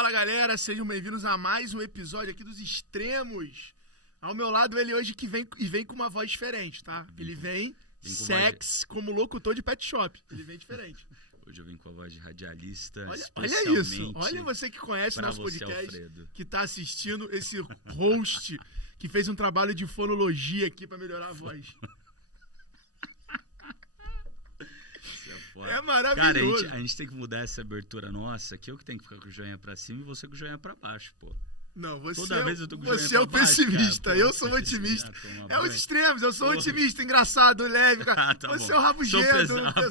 Fala, galera, sejam bem-vindos a mais um episódio aqui dos Extremos. Ao meu lado, ele hoje que vem com uma voz diferente, tá? Ele vem como locutor de pet shop. Ele vem diferente. Hoje eu vim com a voz de radialista. Olha isso. Olha você que conhece o nosso podcast, Alfredo, que tá assistindo esse host que fez um trabalho de fonologia aqui pra melhorar a voz. É maravilhoso. Cara, a gente tem que mudar essa abertura nossa, que eu que tenho que ficar com o joinha pra cima e você com o joinha pra baixo, pô. Não, Toda vez eu tô com o você é o pessimista, cara, eu sou o otimista. É os extremos, eu sou otimista, engraçado, leve, cara. Tá você bom. é o rabugento. Tomar banho, rapaz.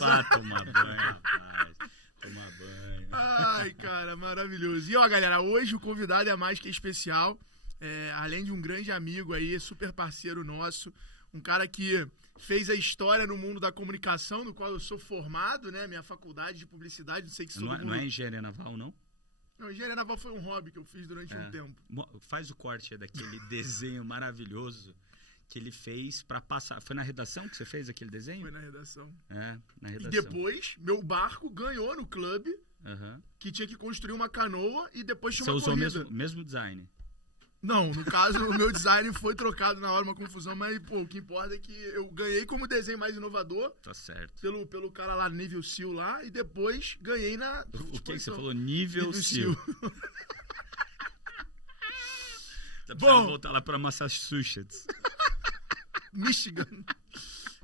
Tomar banho. Ai, cara, maravilhoso. E ó, galera, hoje o convidado é mais que especial. Além de um grande amigo aí, super parceiro nosso. Um cara que fez a história no mundo da comunicação, no qual eu sou formado, né? Minha faculdade de publicidade, não sei que Não é engenharia naval, não? Não, engenharia naval foi um hobby que eu fiz durante um tempo. Faz o corte daquele desenho maravilhoso que ele fez pra passar. Foi na redação que você fez aquele desenho? Foi na redação. Na redação. E depois, meu barco ganhou no clube, que tinha que construir uma canoa e depois tinha uma corrida. Você usou o mesmo design? Não, no caso, o meu design foi trocado na hora, uma confusão, mas, pô, o que importa é que eu ganhei como desenho mais inovador. Tá certo. Pelo cara lá, nível Sil lá, e depois ganhei na... O que você falou? Nível Sil. Tá precisando voltar lá pra Massachusetts. Michigan.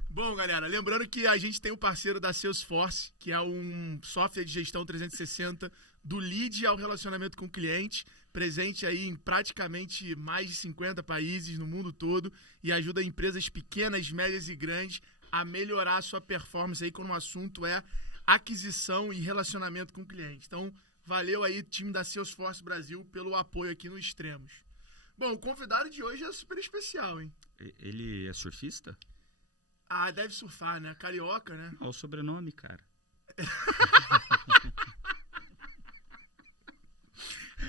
Bom, galera, lembrando que a gente tem o parceiro da Salesforce, que é um software de gestão 360 do lead ao relacionamento com o cliente, presente aí em praticamente mais de 50 países no mundo todo e ajuda empresas pequenas, médias e grandes a melhorar a sua performance aí quando o assunto é aquisição e relacionamento com o cliente. Então, valeu aí, time da Salesforce Brasil, pelo apoio aqui no Extremos. Bom, o convidado de hoje é super especial, hein? Ele é surfista? Ah, deve surfar, né? Carioca, né? Olha o sobrenome, cara.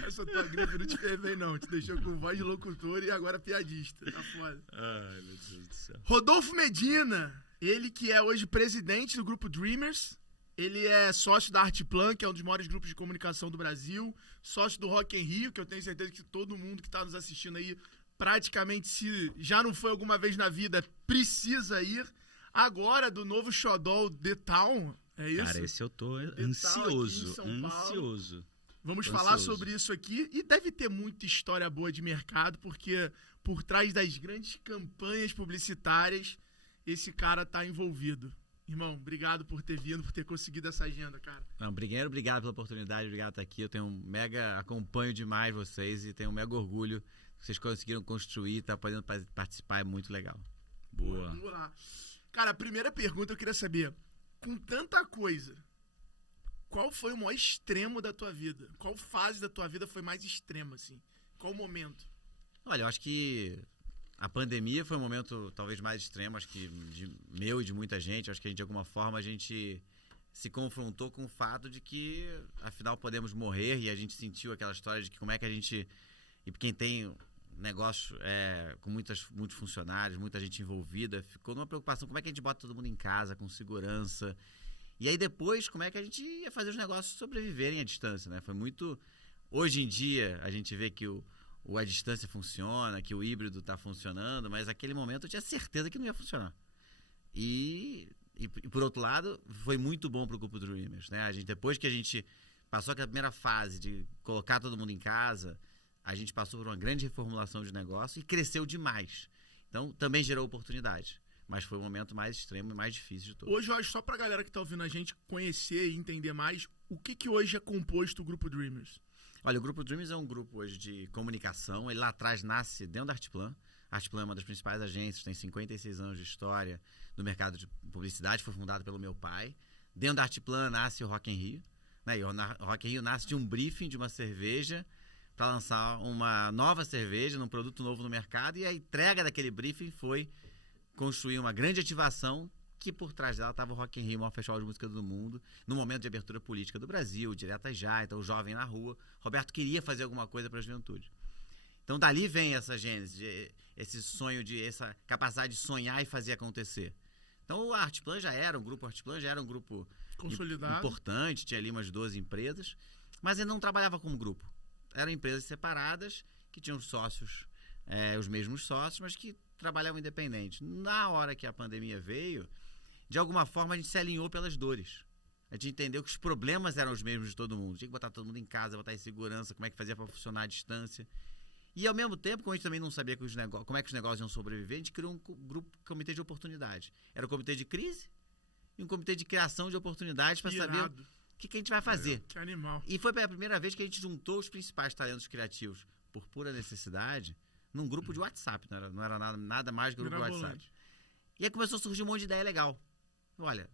Essa tua gripe não te fez bem, não. Te deixou com voz de locutor e agora piadista. Tá foda. Ai, meu Deus do céu. Rodolfo Medina, ele que é hoje presidente do Grupo Dreamers. Ele é sócio da Artplan, que é um dos maiores grupos de comunicação do Brasil. Sócio do Rock in Rio, que eu tenho certeza que todo mundo que tá nos assistindo aí, praticamente, se já não foi alguma vez na vida, precisa ir. Agora, do novo xodó The Town, é isso? Cara, esse eu tô ansioso. Vamos falar sobre isso aqui e deve ter muita história boa de mercado, porque por trás das grandes campanhas publicitárias, esse cara tá envolvido. Irmão, obrigado por ter vindo, por ter conseguido essa agenda, cara. Não, primeiro, obrigado pela oportunidade, obrigado por estar aqui. Eu acompanho demais vocês e tenho um mega orgulho que vocês conseguiram construir, tá podendo participar, é muito legal. Boa. Vamos lá. Cara, a primeira pergunta eu queria saber, com tanta coisa, qual foi o maior extremo da tua vida? Qual fase da tua vida foi mais extrema, assim? Qual momento? Olha, eu acho que a pandemia foi um momento talvez mais extremo, acho que meu e de muita gente. Acho que de alguma forma a gente se confrontou com o fato de que, afinal, podemos morrer, e a gente sentiu aquela história de que como é que a gente... E quem tem negócio com muitos funcionários, muita gente envolvida, ficou numa preocupação, como é que a gente bota todo mundo em casa, com segurança... E aí depois, como é que a gente ia fazer os negócios sobreviverem à distância, né? Foi muito... Hoje em dia, a gente vê que a distância funciona, que o híbrido está funcionando, mas naquele momento eu tinha certeza que não ia funcionar. E por outro lado, foi muito bom para o Grupo Dreamers, né? Depois que a gente passou aquela primeira fase de colocar todo mundo em casa, a gente passou por uma grande reformulação de negócio e cresceu demais. Então, também gerou oportunidade. Mas foi o momento mais extremo e mais difícil de todos. Hoje, eu acho, só pra galera que tá ouvindo a gente conhecer e entender mais, o que hoje é composto o Grupo Dreamers? Olha, o Grupo Dreamers é um grupo hoje de comunicação. Ele lá atrás nasce dentro da Artplan. A Artplan é uma das principais agências, tem 56 anos de história no mercado de publicidade, foi fundado pelo meu pai. Dentro da Artplan nasce o Rock in Rio. Né? E o Rock in Rio nasce de um briefing de uma cerveja para lançar uma nova cerveja, num produto novo no mercado. E a entrega daquele briefing foi construir uma grande ativação que por trás dela estava o Rock in Rio, o maior festival de música do mundo, no momento de abertura política do Brasil, direta já, então o jovem na rua. Roberto queria fazer alguma coisa para a juventude. Então dali vem essa gênese, esse sonho, essa capacidade de sonhar e fazer acontecer. Então o Artplan já era, o grupo Artplan já era um grupo consolidado, importante, tinha ali umas 12 empresas, mas ele não trabalhava como grupo. eram empresas separadas, que tinham sócios, os mesmos sócios, mas que trabalhavam independente. Na hora que a pandemia veio, de alguma forma a gente se alinhou pelas dores. A gente entendeu que os problemas eram os mesmos de todo mundo. Tinha que botar todo mundo em casa, botar em segurança, como é que fazia para funcionar à distância. E ao mesmo tempo, como a gente também não sabia como é que os negócios iam sobreviver, a gente criou um comitê de oportunidade. Era o comitê de crise e um comitê de criação de oportunidades para saber o que a gente vai fazer. Que animal. E foi a primeira vez que a gente juntou os principais talentos criativos por pura necessidade num grupo de WhatsApp. Não era nada mais que grupo de WhatsApp. E aí começou a surgir um monte de ideia legal. Olha,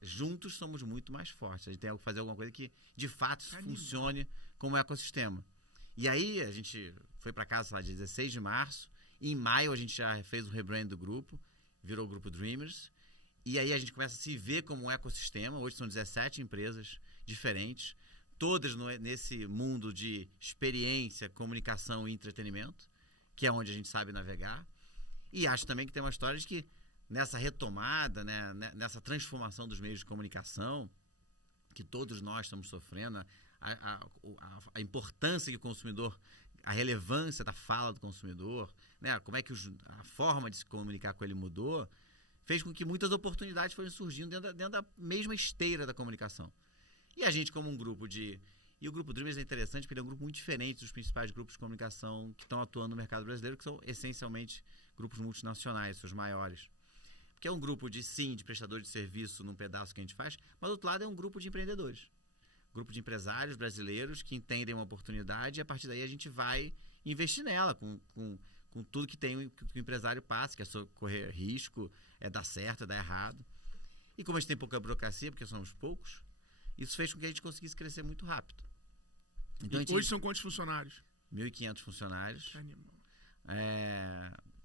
juntos somos muito mais fortes. A gente tem que fazer alguma coisa que de fato funcione como ecossistema. E aí a gente foi para casa lá dia 16 de março. E em maio a gente já fez o rebrand do grupo, virou o grupo Dreamers. E aí a gente começa a se ver como um ecossistema. Hoje são 17 empresas diferentes, todas nesse mundo de experiência, comunicação e entretenimento, que é onde a gente sabe navegar. E acho também que tem uma história de que nessa retomada, né, nessa transformação dos meios de comunicação, que todos nós estamos sofrendo, a importância que o consumidor, a relevância da fala do consumidor, né, como é que a forma de se comunicar com ele mudou, fez com que muitas oportunidades fossem surgindo dentro da mesma esteira da comunicação. E a gente, como um grupo E o Grupo Dreamers é interessante porque ele é um grupo muito diferente dos principais grupos de comunicação que estão atuando no mercado brasileiro, que são essencialmente grupos multinacionais, seus maiores. Porque é um grupo de prestadores de serviço num pedaço que a gente faz, mas do outro lado é um grupo de empreendedores. Grupo de empresários brasileiros que entendem uma oportunidade e a partir daí a gente vai investir nela com tudo que o empresário passa, que é correr risco, dar certo, dar errado. E como a gente tem pouca burocracia, porque somos poucos, isso fez com que a gente conseguisse crescer muito rápido. Então, hoje são quantos funcionários? 1.500 funcionários. Que animal.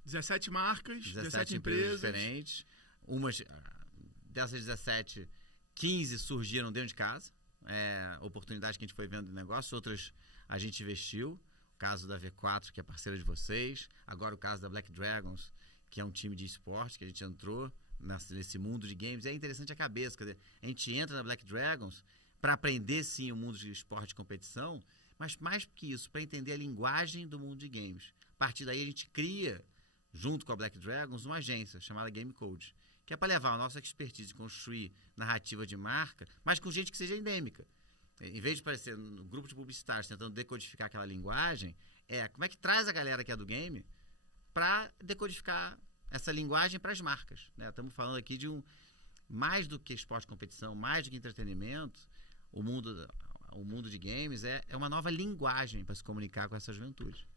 17 marcas, 17 empresas diferentes. Dessas 17, 15 surgiram dentro de casa. Oportunidades que a gente foi vendo de negócio, outras a gente investiu. O caso da V4, que é parceira de vocês. Agora o caso da Black Dragons, que é um time de esporte que a gente entrou nesse mundo de games. É interessante a cabeça. Quer dizer, a gente entra na Black Dragons para aprender, sim, o mundo de esporte e competição, mas mais que isso, para entender a linguagem do mundo de games. A partir daí a gente cria, junto com a Black Dragons, uma agência chamada Game Code, que é para levar a nossa expertise e construir narrativa de marca, mas com gente que seja endêmica. Em vez de parecer um grupo de publicitários tentando decodificar aquela linguagem, como é que traz a galera que é do game para decodificar essa linguagem para as marcas. Estamos falando aqui de mais do que esporte e competição, mais do que entretenimento, o mundo de games é uma nova linguagem para se comunicar com essa juventude.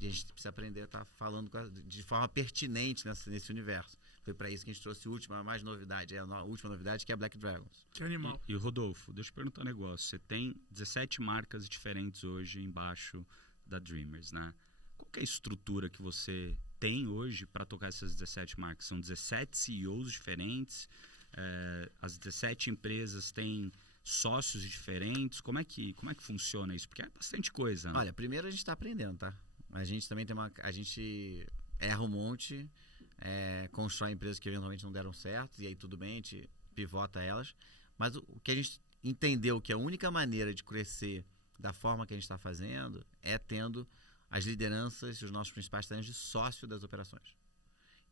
E a gente precisa aprender a estar falando de forma pertinente nesse universo. Foi para isso que a gente trouxe a última novidade, que é a Black Dragons. Que animal. E Rodolfo, deixa eu perguntar um negócio. Você tem 17 marcas diferentes hoje embaixo da Dreamers, né? Qual que é a estrutura que você tem hoje para tocar essas 17 marcas? São 17 CEOs diferentes? As 17 empresas têm sócios diferentes? Como é que funciona isso? Porque é bastante coisa, né? Olha, primeiro a gente está aprendendo, tá? A gente também a gente erra um monte, constrói empresas que eventualmente não deram certo, e aí tudo bem, a gente pivota elas. Mas o que a gente entendeu que a única maneira de crescer da forma que a gente está fazendo é tendo as lideranças e os nossos principais talentos de sócio das operações.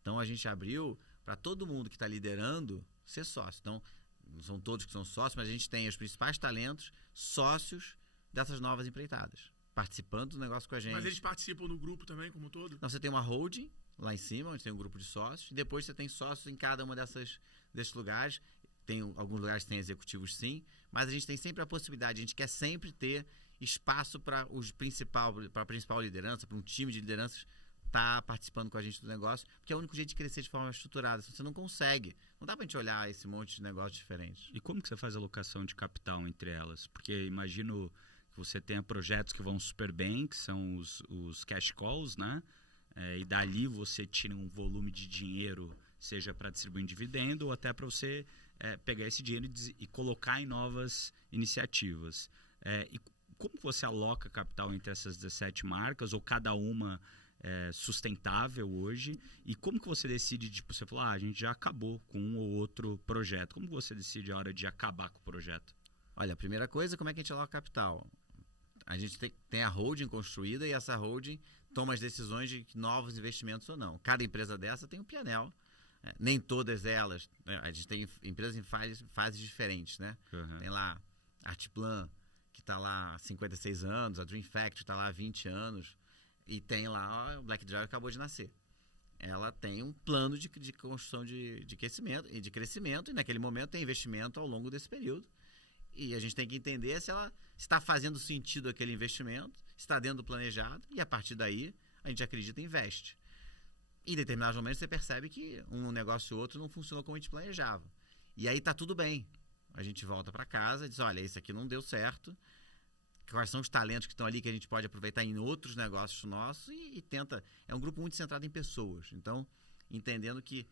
Então a gente abriu para todo mundo que está liderando ser sócio. Então, não são todos que são sócios, mas a gente tem os principais talentos sócios dessas novas empreitadas, participando do negócio com a gente. Mas eles participam do grupo também, como um todo? Então, você tem uma holding lá em cima, onde tem um grupo de sócios, e depois você tem sócios em cada uma desses lugares. Tem alguns lugares que tem executivos, sim, mas a gente tem sempre a possibilidade, a gente quer sempre ter espaço para a principal liderança, para um time de lideranças estar participando com a gente do negócio, porque é o único jeito de crescer de forma estruturada. Você não consegue. Não dá pra gente olhar esse monte de negócios diferentes. E como que você faz a alocação de capital entre elas? Porque imagino que você tenha projetos que vão super bem, que são os cash calls, né? E dali você tira um volume de dinheiro, seja para distribuir em dividendo ou até para você pegar esse dinheiro e colocar em novas iniciativas. E como você aloca capital entre essas 17 marcas, ou cada uma sustentável hoje, e como que você decide, tipo, você falou, a gente já acabou com um ou outro projeto, como você decide a hora de acabar com o projeto? Olha, a primeira coisa, como é que a gente aloca capital? a gente tem a holding construída e essa holding toma as decisões de novos investimentos ou não. Cada empresa dessa tem um P&L. Nem todas elas, né? A gente tem empresas em fases diferentes, né? Uhum. Tem lá a Artplan, que está lá há 56 anos, a Dream Factory está lá há 20 anos, e tem lá o Black Drive que acabou de nascer. Ela tem um plano de construção de crescimento, e naquele momento tem investimento ao longo desse período. E a gente tem que entender se ela está fazendo sentido aquele investimento, está dentro do planejado, e a partir daí a gente acredita e investe. Em determinados momentos você percebe que um negócio ou outro não funcionou como a gente planejava. E aí tá tudo bem. A gente volta para casa e diz, olha, isso aqui não deu certo. Quais são os talentos que estão ali que a gente pode aproveitar em outros negócios nossos e tenta... É um grupo muito centrado em pessoas. Então, entendendo que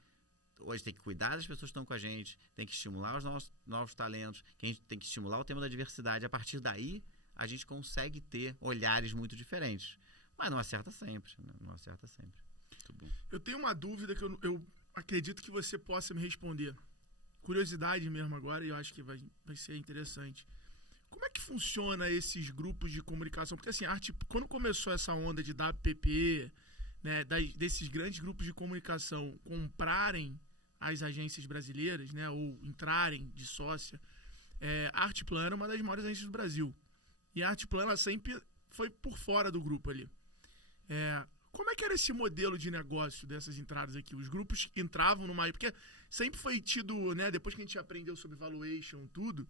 hoje tem que cuidar das pessoas que estão com a gente, tem que estimular os novos talentos, que a gente tem que estimular o tema da diversidade. A partir daí, a gente consegue ter olhares muito diferentes. Mas não acerta sempre, né? Não acerta sempre. Muito bom. Eu tenho uma dúvida que eu acredito que você possa me responder. Curiosidade mesmo agora, e eu acho que vai ser interessante. Como é que funciona esses grupos de comunicação? Porque assim, quando começou essa onda de WPP, né, desses grandes grupos de comunicação comprarem as agências brasileiras, né, ou entrarem de sócia, a Artplan era uma das maiores agências do Brasil. E a Artplan ela sempre foi por fora do grupo ali. Como é que era esse modelo de negócio dessas entradas aqui? Os grupos entravam numa... Porque sempre foi tido, né, depois que a gente aprendeu sobre valuation, tudo,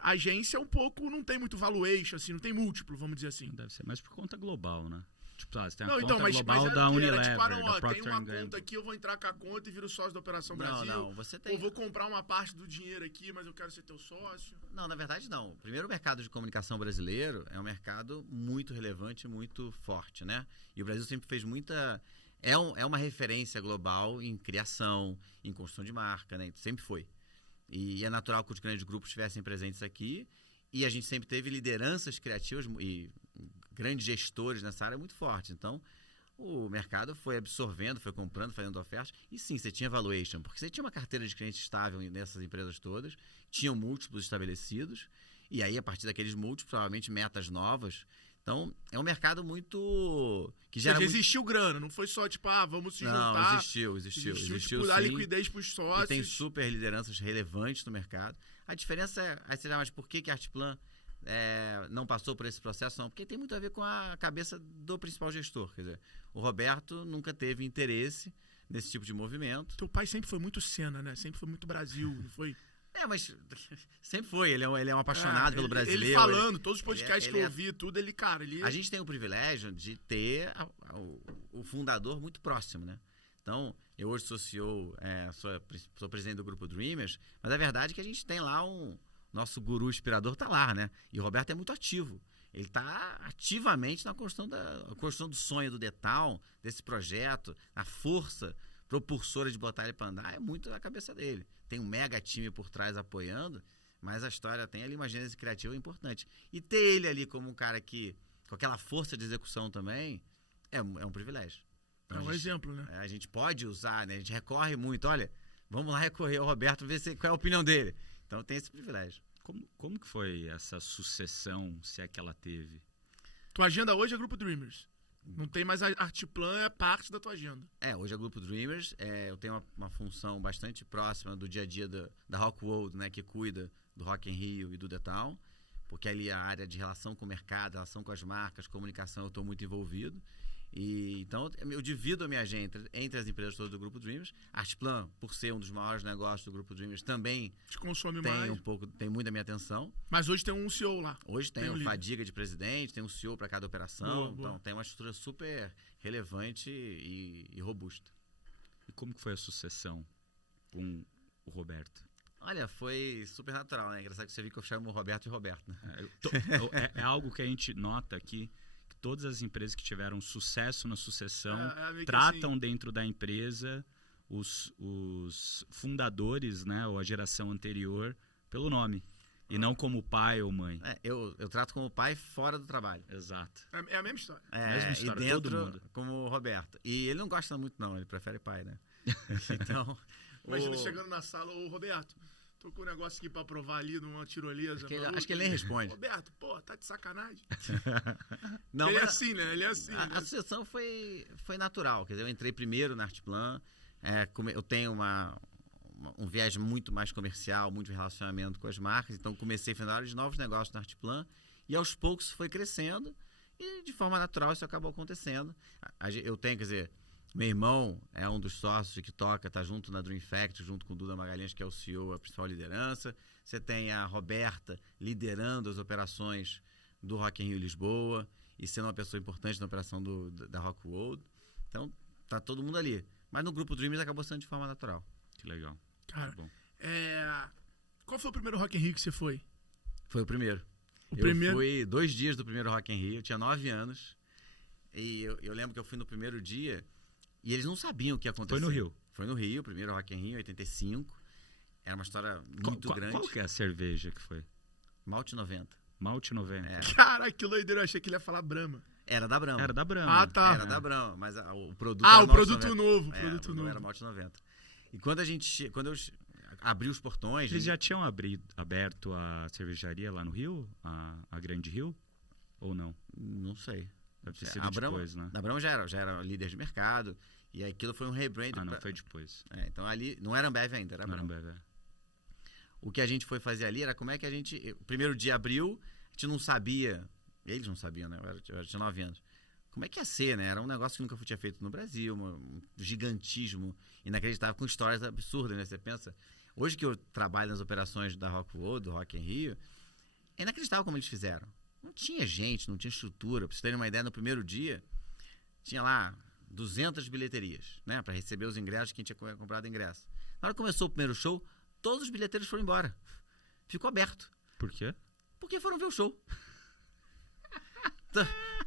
a agência um pouco não tem muito valuation, assim, não tem múltiplo, vamos dizer assim. Deve ser mais por conta global, né? Tipo, você tem a Não, conta então, mas global era da o quê? Unilever, Era tipo, da tem Procter uma & Gamble. conta aqui, eu vou entrar com a conta e viro sócio da Operação Brasil. Não, você tem... Ou vou comprar uma parte do dinheiro aqui, mas eu quero ser teu sócio. Não, na verdade não. Primeiro, o mercado de comunicação brasileiro é um mercado muito relevante, muito forte, né? E o Brasil sempre fez muita... É uma referência global em criação, em construção de marca, né? Sempre foi. E é natural que os grandes grupos estivessem presentes aqui. E a gente sempre teve lideranças criativas e grandes gestores nessa área muito fortes. Então, o mercado foi absorvendo, foi comprando, fazendo ofertas. E sim, você tinha valuation, porque você tinha uma carteira de clientes estável nessas empresas todas, tinham múltiplos estabelecidos. E aí, a partir daqueles múltiplos, provavelmente metas novas. Então, é um mercado muito... que gera existiu grana, não foi só tipo, vamos se juntar. Não, existiu tipo, dar liquidez para os sócios. E tem super lideranças relevantes no mercado. A diferença aí você mas por que a Artplan não passou por esse processo? Não, porque tem muito a ver com a cabeça do principal gestor. Quer dizer, o Roberto nunca teve interesse nesse tipo de movimento. Teu pai sempre foi muito cena, né? Sempre foi muito Brasil, não foi... Mas sempre foi. Ele é um apaixonado pelo brasileiro. Ele falando, todos os podcasts que eu ouvi, tudo, A gente tem o privilégio de ter o fundador muito próximo, né? Então, eu hoje sou CEO, sou presidente do Grupo Dreamers, mas a verdade é que a gente tem lá nosso guru inspirador tá lá, né? E o Roberto é muito ativo. Ele está ativamente na construção do sonho do Detal, desse projeto, a força propulsora de botar ele para andar é muito na cabeça dele. Tem um mega time por trás apoiando, mas a história tem ali uma gênese criativa importante. E ter ele ali como um cara que, com aquela força de execução também, é um privilégio. Então, é um exemplo, né? A gente pode usar, né? A gente recorre muito. Olha, vamos lá recorrer ao Roberto, ver qual é a opinião dele. Então tem esse privilégio. Como que foi essa sucessão, se é que ela teve? Tua agenda hoje é Grupo Dreamers. Não tem mais a Artplan, é parte da tua agenda. Hoje é Grupo Dreamers. Eu tenho uma função bastante próxima do dia a dia da Rock World, né, que cuida do Rock in Rio e do Detal, porque ali a área de relação com o mercado, relação com as marcas, comunicação, eu estou muito envolvido. Então, eu divido a minha agenda entre as empresas todas do Grupo Dreamers. A Artplan, por ser um dos maiores negócios do Grupo Dreamers, também te consome mais. Tem muita minha atenção. Mas hoje tem um CEO lá. Hoje tem um Fadiga de presidente, tem um CEO para cada operação. Boa. Então, tem uma estrutura super relevante e robusta. E como que foi a sucessão com o Roberto? Olha, foi super natural, né? Engraçado que você viu que eu chamo o Roberto de Roberto, né? É algo que a gente nota aqui. Todas as empresas que tiveram sucesso na sucessão tratam assim, dentro da empresa os fundadores, né, ou a geração anterior, pelo nome. E não como pai ou mãe. Eu trato como pai fora do trabalho. Exato. É a mesma história. Mesma história, e dentro, todo mundo. Como o Roberto. E ele não gosta muito, não. Ele prefere pai, né? Então... Imagina chegando na sala, ô Roberto, Tô com um negócio aqui pra provar ali numa tirolesa. Acho que ele nem responde. Roberto, pô, tá de sacanagem. Não, ele é mas assim, né? Ele é assim. a sucessão foi natural. Quer dizer, eu entrei primeiro na Artplan. Eu tenho um viés muito mais comercial, muito relacionamento com as marcas. Então, comecei a fazer vários novos negócios na Artplan. E aos poucos foi crescendo. E de forma natural isso acabou acontecendo. Eu tenho, quer dizer, meu irmão é um dos sócios que toca, tá junto na Dream Factory, junto com o Duda Magalhães, que é o CEO, a principal liderança. Você tem a Roberta liderando as operações do Rock in Rio Lisboa e sendo uma pessoa importante na operação da Rock World. Então, tá todo mundo ali. Mas no grupo Dreamers acabou sendo de forma natural. Que legal. Cara, Bom. qual foi o primeiro Rock in Rio que você foi? Foi o primeiro. Eu fui 2 dias do primeiro Rock in Rio, eu tinha 9 anos. E eu lembro que eu fui no primeiro dia e eles não sabiam o que ia acontecer. Foi no Rio? Foi no Rio, o primeiro Rock in Rio, 85. Era uma história muito grande. Qual que é a cerveja que foi? Malte 90. Malte 90. Cara, que doideira, eu achei que ele ia falar Brahma. Era da Brahma. Era da Brahma. Ah, tá. Era da Brahma, mas o produto Ah, era o Malte produto 90. novo. O novo era Malte 90. E quando eu abri os portões... Eles já tinham aberto a cervejaria lá no Rio? A Grande Rio? Ou não? Não sei. Deve ter sido depois, né? A Brahma já era líder de mercado. E aquilo foi um rebrand. Não, foi depois. Então ali não era Ambev ainda, era Brahma. Não era Ambev, O que a gente foi fazer ali era como é que a gente... O primeiro dia abriu, a gente não sabia... Eles não sabiam, né? Eu tinha 9 anos. Como é que ia ser, né? Era um negócio que nunca tinha feito no Brasil, um gigantismo inacreditável, com histórias absurdas, né? Você pensa... Hoje que eu trabalho nas operações da Rock World, do Rock in Rio, é inacreditável como eles fizeram. Não tinha gente, não tinha estrutura. Pra vocês terem uma ideia, no primeiro dia, tinha lá 200 bilheterias, né? Pra receber os ingressos de quem tinha comprado ingresso. Na hora que começou o primeiro show, todos os bilheteiros foram embora. Ficou aberto. Por quê? Porque foram ver o show.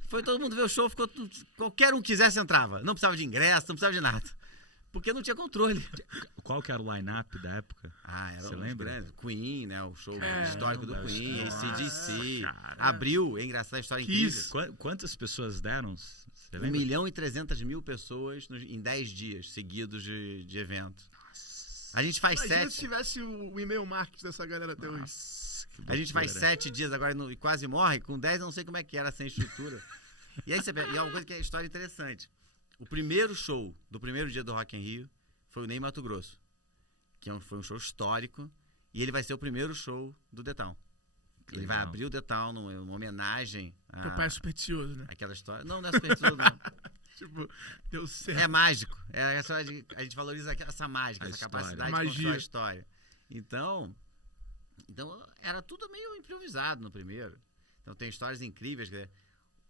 Foi todo mundo ver o show, qualquer um que quisesse entrava. Não precisava de ingresso, não precisava de nada. Porque não tinha controle. Qual que era o line-up da época? Era Você lembra? Grande. Queen, né? O show histórico do Queen, AC/DC. Cara. Abriu, é engraçado, a história incrível. Quantas pessoas deram? Você 1.300.000 pessoas em 10 dias seguidos de evento. A gente faz Imagina 7. se tivesse o e-mail marketing dessa galera até hoje. A gente faz 7 dias agora e quase morre. Com 10 eu não sei como é que era sem estrutura. E aí é uma coisa que é história interessante. O primeiro show do primeiro dia do Rock in Rio foi o Ney Matogrosso, que foi um show histórico, e ele vai ser o primeiro show do The Town. Ele vai abrir o The Town numa homenagem a... Teu pai é supersticioso, né? Aquela história... Não é supersticioso, não. Tipo, deu certo. É mágico. A gente valoriza essa mágica, essa capacidade de contar a história. Então, era tudo meio improvisado no primeiro. Então tem histórias incríveis, que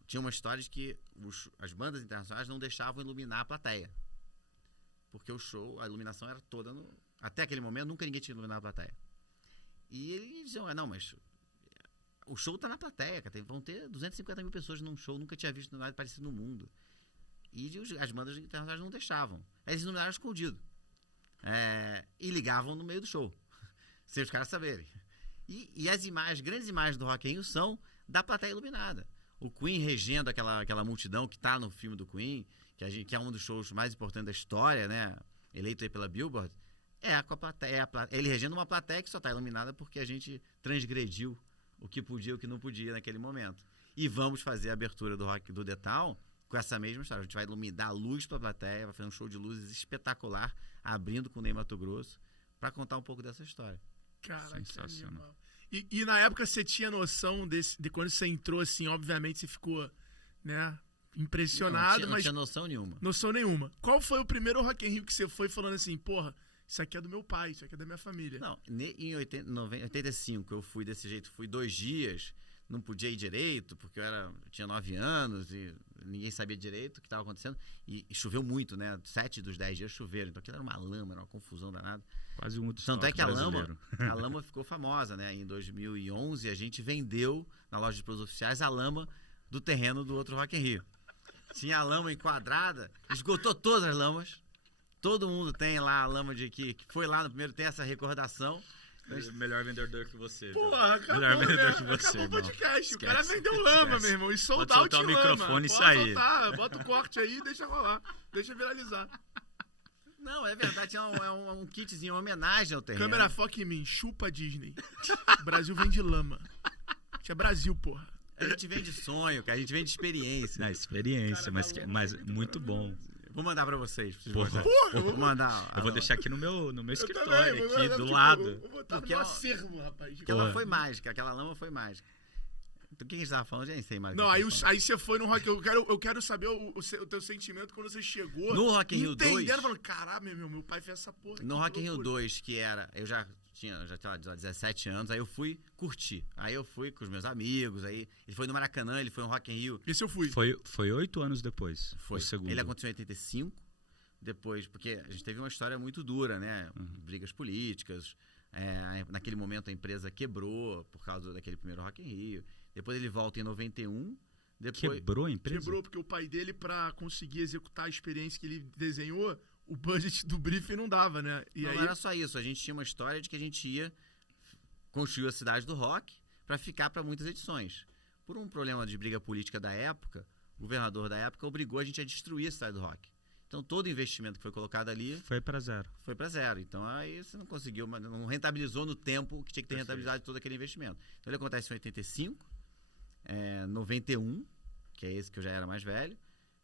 tinha uma história de que as bandas internacionais não deixavam iluminar a plateia. Porque o show, a iluminação era toda até aquele momento, nunca ninguém tinha iluminado a plateia. E eles diziam, não, mas o show tá na plateia, cara, vão ter 250.000 pessoas num show, nunca tinha visto nada parecido no mundo. E as bandas internacionais não deixavam. Aí eles iluminaram escondido. E ligavam no meio do show, sem os caras saberem. E as grandes imagens do Rock in Rio são da plateia iluminada. O Queen regendo aquela multidão que está no filme do Queen, que é um dos shows mais importantes da história, né? Eleito aí pela Billboard, com a plateia. Ele regendo uma plateia que só está iluminada porque a gente transgrediu o que podia e o que não podia naquele momento. E vamos fazer a abertura do The Town com essa mesma história. A gente vai dar luz para a plateia, vai fazer um show de luzes espetacular, abrindo com o Ney Matogrosso, para contar um pouco dessa história. Cara, que animal. E na época você tinha noção de quando você entrou, assim, obviamente você ficou, né, impressionado, não tinha noção nenhuma. Noção nenhuma. Qual foi o primeiro Rock in Rio que você foi falando assim, porra, isso aqui é do meu pai, isso aqui é da minha família? Não, em 85 eu fui desse jeito, fui 2 dias, não podia ir direito, porque eu tinha 9 anos e ninguém sabia direito o que estava acontecendo. E choveu muito, né? 7 dos 10 dias choveram, então aquilo era uma lama, era uma confusão danada. Quase um Tanto é que a lama ficou famosa, né? Em 2011 a gente vendeu na loja de produtos oficiais a lama do terreno do outro Rock in Rio. Tinha a lama enquadrada, esgotou todas as lamas. Todo mundo tem lá a lama que foi lá no primeiro, tem essa recordação. Melhor vendedor que você. Porra, acabou, melhor vendedor que você, acabou o podcast. Esquece, o cara vendeu lama, meu irmão. E sold out o lama. microfone e Pode sair. soltar, bota o corte aí e deixa rolar. Deixa viralizar. Não, é verdade, é um kitzinho, uma homenagem ao terreno. Câmera foca em mim, chupa Disney. O Brasil vem de lama. Tinha Brasil, porra. A gente vem de sonho, cara, a gente vem de experiência. Na experiência, mas muito bom. Vou mandar pra vocês. Pra vocês Porra. gostarem. Vou mandar. Eu vou deixar aqui no meu escritório, também, aqui do tipo, lado. Vou botar Porque no ela- acervo, rapaz. Porque ela Porra. foi mágica, aquela lama foi mágica. Do que a gente tava falando, já nem sei mais. o Não, que aí, eu tava falando. aí você foi no Rock. Eu quero saber o teu sentimento quando você chegou. No Rock in Rio 2. Entendendo, falando, caralho, meu pai fez essa porra. No que Rock in Rio loucura." 2, que era. Eu já tinha 17 anos, aí eu fui curtir. Aí eu fui com os meus amigos, aí ele foi no Maracanã, ele foi no Rock in Rio. Esse eu fui. Foi 8 anos depois. Foi. O segundo. Ele aconteceu em 85, depois, porque a gente teve uma história muito dura, né? Brigas políticas. Naquele momento a empresa quebrou por causa daquele primeiro Rock in Rio. Depois ele volta em 91. Depois, Quebrou a empresa? Quebrou porque o pai dele, pra conseguir executar a experiência que ele desenhou, o budget do briefing não dava, né? E não aí, era só isso, a gente tinha uma história de que a gente ia construir a cidade do rock para ficar para muitas edições. Por um problema de briga política da época, o governador da época obrigou a gente a destruir a cidade do rock. Então todo investimento que foi colocado ali Foi pra zero. foi para zero. Então aí você não conseguiu, não rentabilizou no tempo que tinha que ter rentabilizado todo aquele investimento. Então ele acontece em 85, 91, que é esse que eu já era mais velho.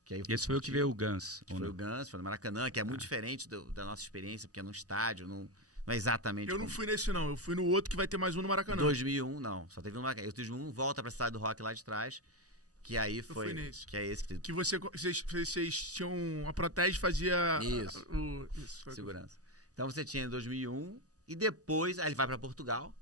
Que aí eu fui Esse foi o que curtir. veio o Guns. Que ou foi não? o Guns, foi no Maracanã, que é muito diferente da nossa experiência, porque é num estádio, não é exatamente eu não como... fui nesse, não. Eu fui no outro que vai ter mais um no Maracanã. 2001, não, só teve um Maracanã. 2001 volta pra cidade do rock lá de trás, que aí foi... fui nesse. Que é esse que Que vocês tinham uma protege fazia Isso. Isso. Foi. segurança. Então você tinha em 2001 e depois aí ele vai pra Portugal,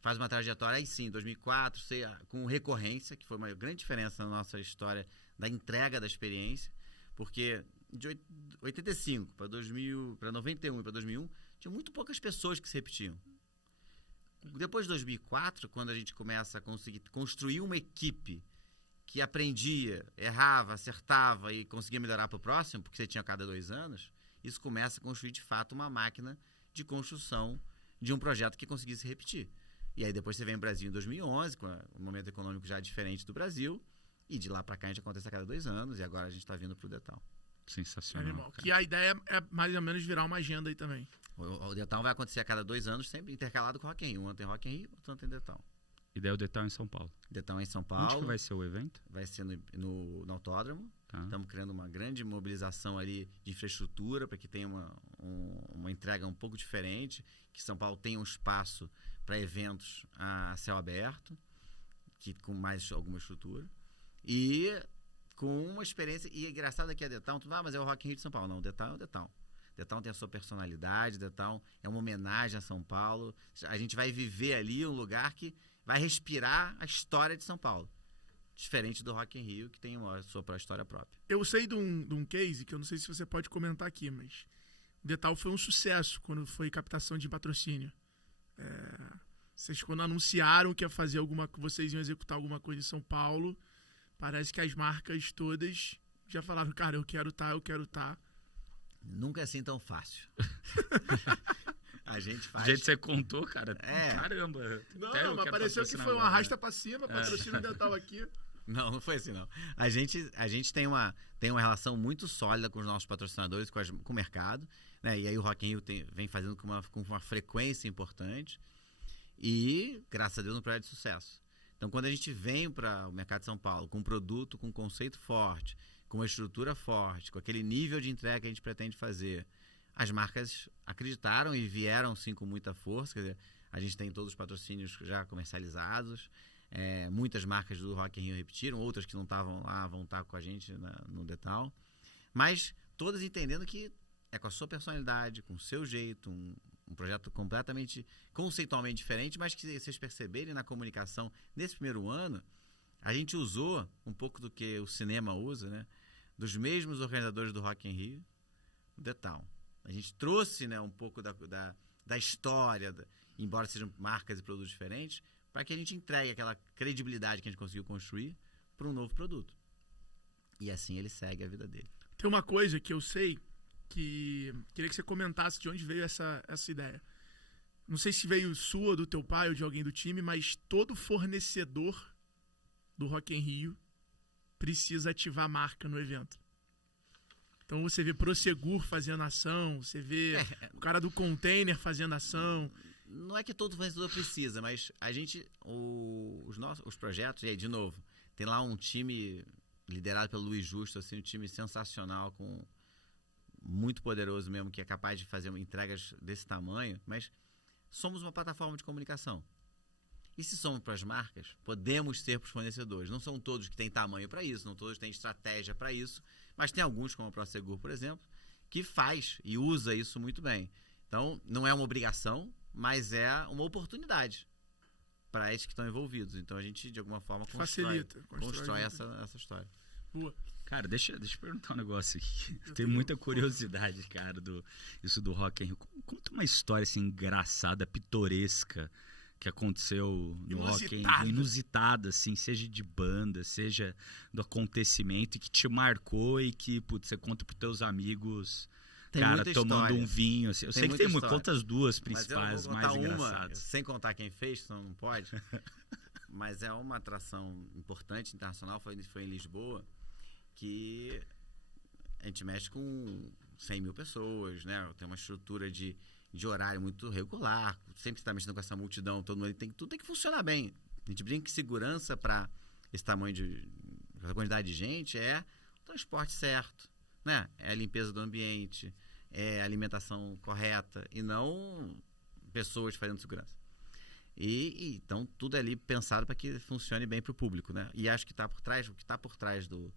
faz uma trajetória, aí sim, 2004, com recorrência, que foi uma grande diferença na nossa história da entrega da experiência, porque de 85 para 2000, para 91 e para 2001, tinha muito poucas pessoas que se repetiam. Depois de 2004, quando a gente começa a conseguir construir uma equipe que aprendia, errava, acertava e conseguia melhorar para o próximo, porque você tinha a cada 2 anos, isso começa a construir de fato uma máquina de construção de um projeto que conseguisse se repetir. E aí depois você vem ao Brasil em 2011, com um momento econômico já diferente do Brasil, e de lá para cá a gente acontece a cada 2 anos, e agora a gente está vindo para o Detal. Sensacional. Animal. cara. Que a ideia é mais ou menos virar uma agenda aí também. O Detal vai acontecer a cada 2 anos, sempre intercalado com o Rock in Rio. Um ano tem Rock in Rio, outro ano tem Detal. E daí o Detal em São Paulo. Detal é em São Onde Paulo, que vai ser o evento? vai ser no Autódromo. Tá. Estamos criando uma grande mobilização ali de infraestrutura para que tenha uma entrega um pouco diferente, que São Paulo tenha um espaço para eventos a céu aberto, com mais alguma estrutura. E com uma experiência. E é engraçado aqui a Detal, mas é o Rock in Rio de São Paulo. Não, o Detal é o Detal. Detal tem a sua personalidade, Detal é uma homenagem a São Paulo. A gente vai viver ali um lugar que vai respirar a história de São Paulo. Diferente do Rock in Rio, que tem a sua história própria. Eu sei de um case que eu não sei se você pode comentar aqui, mas o Detal foi um sucesso quando foi captação de patrocínio. Vocês quando anunciaram que ia fazer vocês iam executar alguma coisa em São Paulo, parece que as marcas todas já falaram, cara, eu quero estar. Nunca é assim tão fácil. A gente Do faz. jeito que você contou, cara. É. Caramba. Não, até eu mas quero pareceu que patrocinar foi um agora. arrasta pra cima, patrocínio Dental aqui. Não foi assim, não. A gente tem uma relação muito sólida com os nossos patrocinadores, com o mercado, né? E aí o Rock in Rio vem fazendo com uma frequência importante. E, graças a Deus, um projeto de sucesso. Então, quando a gente vem para o mercado de São Paulo com um produto, com um conceito forte, com uma estrutura forte, com aquele nível de entrega que a gente pretende fazer, as marcas acreditaram e vieram, sim, com muita força. Quer dizer, a gente tem todos os patrocínios já comercializados. Muitas marcas do Rock in Rio repetiram, outras que não estavam lá vão estar com a gente no Detal. Mas todas entendendo que é com a sua personalidade, com o seu jeito, um projeto completamente, conceitualmente diferente, mas que vocês perceberem na comunicação, nesse primeiro ano, a gente usou um pouco do que o cinema usa, né? Dos mesmos organizadores do Rock in Rio, o Detal. A gente trouxe, né, um pouco da história, embora sejam marcas e produtos diferentes, para que a gente entregue aquela credibilidade que a gente conseguiu construir para um novo produto. E assim ele segue a vida dele. Tem uma coisa que eu sei que queria que você comentasse de onde veio essa ideia. Não sei se veio sua, do teu pai ou de alguém do time, mas todo fornecedor do Rock in Rio precisa ativar a marca no evento. Então você vê Prosegur fazendo ação, você vê o cara do container fazendo ação. Não é que todo fornecedor precisa, mas a gente, os projetos, e aí, de novo, tem lá um time liderado pelo Luiz Justo, assim, um time sensacional, muito poderoso mesmo, que é capaz de fazer entregas desse tamanho, mas somos uma plataforma de comunicação. E se somos para as marcas, podemos ser para os fornecedores. Não são todos que têm tamanho para isso, não todos têm estratégia para isso, mas tem alguns, como a Prosegur, por exemplo, que faz e usa isso muito bem. Então, não é uma obrigação, mas é uma oportunidade para esses que estão envolvidos. Então, a gente, de alguma forma, constrói essa história. Boa. Cara, deixa eu perguntar um negócio aqui. Eu tenho muita curiosidade, cara, isso do Rock in Rio. Conta uma história assim, engraçada, pitoresca, que aconteceu no Rock in Rio, inusitada, assim, seja de banda, seja do acontecimento, e que te marcou e que você conta pros teus amigos, tem cara, tomando história. Um vinho. Assim. Eu sei que tem muito. Conta as duas principais, mais engraçadas. Sem contar quem fez, senão não pode. Mas é uma atração importante, internacional, foi em Lisboa, que a gente mexe com 100 mil pessoas, né? Tem uma estrutura de horário muito regular, sempre está mexendo com essa multidão, todo mundo tudo tem que funcionar bem. A gente brinca que segurança para esse tamanho essa quantidade de gente é o transporte certo, né? É a limpeza do ambiente, é a alimentação correta e não pessoas fazendo segurança. Então tudo é ali pensado para que funcione bem para o público, né? E acho que o que está por trás do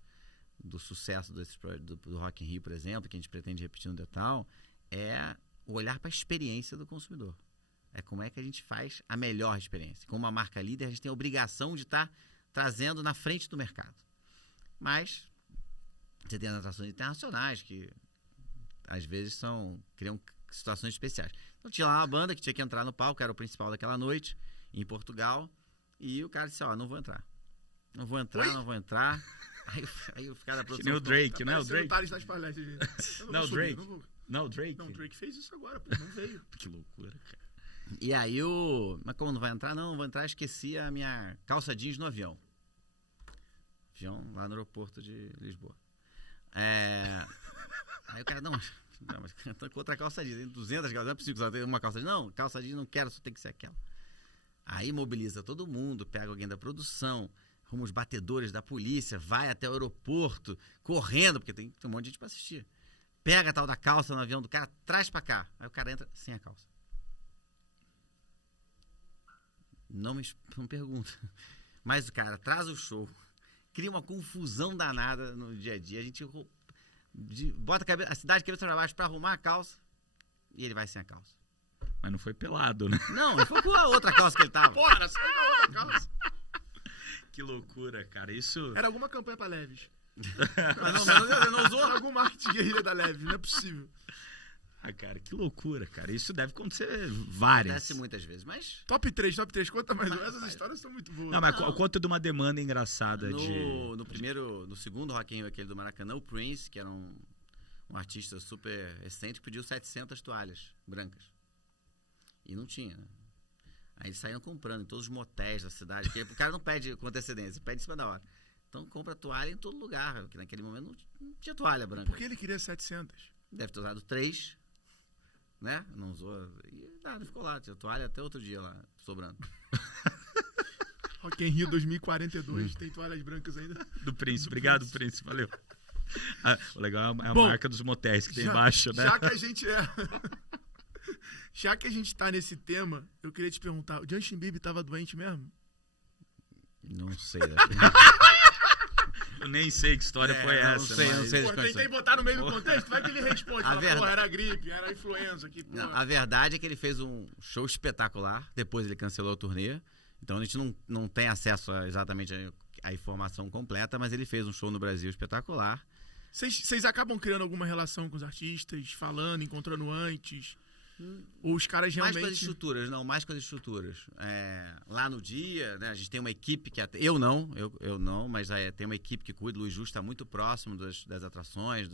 sucesso do Rock in Rio, por exemplo, que a gente pretende repetir no Detal, é o olhar para a experiência do consumidor. É como é que a gente faz a melhor experiência. Como uma marca líder, a gente tem a obrigação de estar trazendo na frente do mercado. Mas você tem as atrações internacionais que às vezes criam situações especiais. Então tinha lá uma banda que tinha que entrar no palco, era o principal daquela noite, em Portugal, e o cara disse, não vou entrar. Não vou entrar. Aí o cara da produção... Que nem o Drake, né? O Drake. Não, o Drake. Não, o Drake. Não, o Drake fez isso agora, pô, não veio. Que loucura, cara. E aí mas como não vai entrar? Não vou entrar, esqueci a minha calça jeans no avião. Avião lá no aeroporto de Lisboa. Aí o cara, mas canta com outra calça jeans, tem 200 calças, não é possível só ter uma calça jeans. Não, calça jeans não quero, só tem que ser aquela. Aí mobiliza todo mundo, pega alguém da produção, arruma os batedores da polícia, vai até o aeroporto, correndo, porque tem um monte de gente pra assistir. Pega a tal da calça no avião do cara, traz pra cá. Aí o cara entra sem a calça. Não pergunta. Mas o cara traz o show, cria uma confusão danada no dia a dia. A gente bota a cidade de cabeça pra baixo pra arrumar a calça e ele vai sem a calça. Mas não foi pelado, né? Não, ele foi com a outra calça que ele tava. Porra, era só com a outra calça. Que loucura, cara. Isso... Era alguma campanha pra Leves. Mas não usou alguma arte de guerrilha da Leves, não é possível. Cara, que loucura, cara. Isso deve acontecer várias. Acontece muitas vezes, mas... Top 3, conta mais. Essas histórias são muito boas. Não, mas conta de uma demanda engraçada no segundo Rock in Rio, aquele do Maracanã, o Prince, que era um artista super excêntrico, pediu 700 toalhas brancas. E não tinha, né? Aí eles saíram comprando em todos os motéis da cidade. Porque o cara não pede com antecedência, pede em cima da hora. Então compra toalha em todo lugar, porque naquele momento não tinha toalha branca. Por que ele queria 700? Deve ter usado 3, né? Não usou. E nada, ficou lá. Tinha toalha até outro dia lá, sobrando. Rock in Rio 2042, tem toalhas brancas ainda? Do Prince, obrigado, Prince, valeu. O legal é a marca dos motéis que tem embaixo, né? Já que a gente tá nesse tema, eu queria te perguntar, o Justin Bieber tava doente mesmo? Não sei. Eu nem sei que história foi essa. Não sei. Tentei botar no meio do contexto, vai que ele responde. Era gripe, era influenza. A verdade é que ele fez um show espetacular, depois ele cancelou a turnê, então a gente não tem acesso exatamente à informação completa, mas ele fez um show no Brasil espetacular. Vocês acabam criando alguma relação com os artistas, falando, encontrando antes? Ou os caras realmente... Mais com as estruturas. Lá no dia, né, a gente tem uma equipe que... Eu não, mas tem uma equipe que cuida. O Luiz Justo está muito próximo das atrações,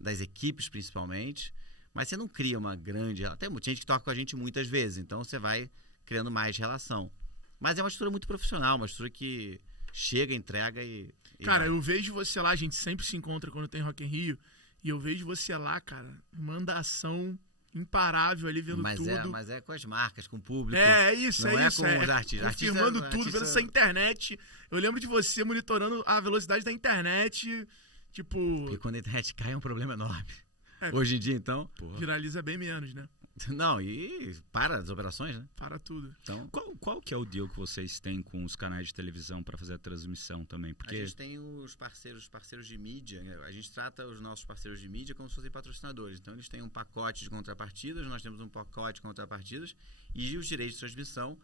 das equipes principalmente. Mas você não cria uma grande... Tem muita gente que toca com a gente muitas vezes, então você vai criando mais relação. Mas é uma estrutura muito profissional, uma estrutura que chega, entrega e... Cara, eu vejo você lá, a gente sempre se encontra quando tem Rock in Rio, E eu vejo você lá, cara, uma ação imparável ali, vendo tudo. Mas é com as marcas, com o público. É isso, não é isso. Com os artistas. Confirmando tudo, vendo essa internet. Eu lembro de você monitorando a velocidade da internet, tipo... Porque quando a internet cai é um problema enorme. É, hoje em dia, então... viraliza bem menos, né? Não, e para as operações, né? Para tudo. Então, qual que é o deal que vocês têm com os canais de televisão para fazer a transmissão também? Porque a gente tem os parceiros de mídia, né? A gente trata os nossos parceiros de mídia como se fossem patrocinadores. Então, eles têm um pacote de contrapartidas, nós temos um pacote de contrapartidas e os direitos de transmissão,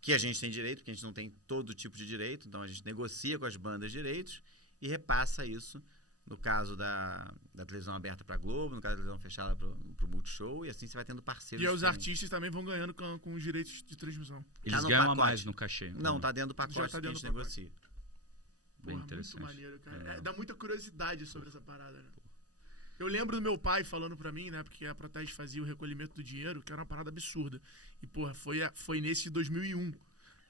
que a gente tem direito, porque a gente não tem todo tipo de direito. Então, a gente negocia com as bandas direitos e repassa isso. No caso da televisão aberta para a Globo, no caso da televisão fechada para o Multishow, e assim você vai tendo parceiros. E os artistas também vão ganhando com os direitos de transmissão. Eles ganham a mais no cachê? Não, tá dentro do pacote Já tá que a dentro gente do pacote. negocia. Bem Porra, interessante. muito maneiro, cara. Dá muita curiosidade sobre essa parada, né? Eu lembro do meu pai falando pra mim, né? Porque a Proteste fazia o recolhimento do dinheiro, que era uma parada absurda. E, porra, foi nesse de 2001.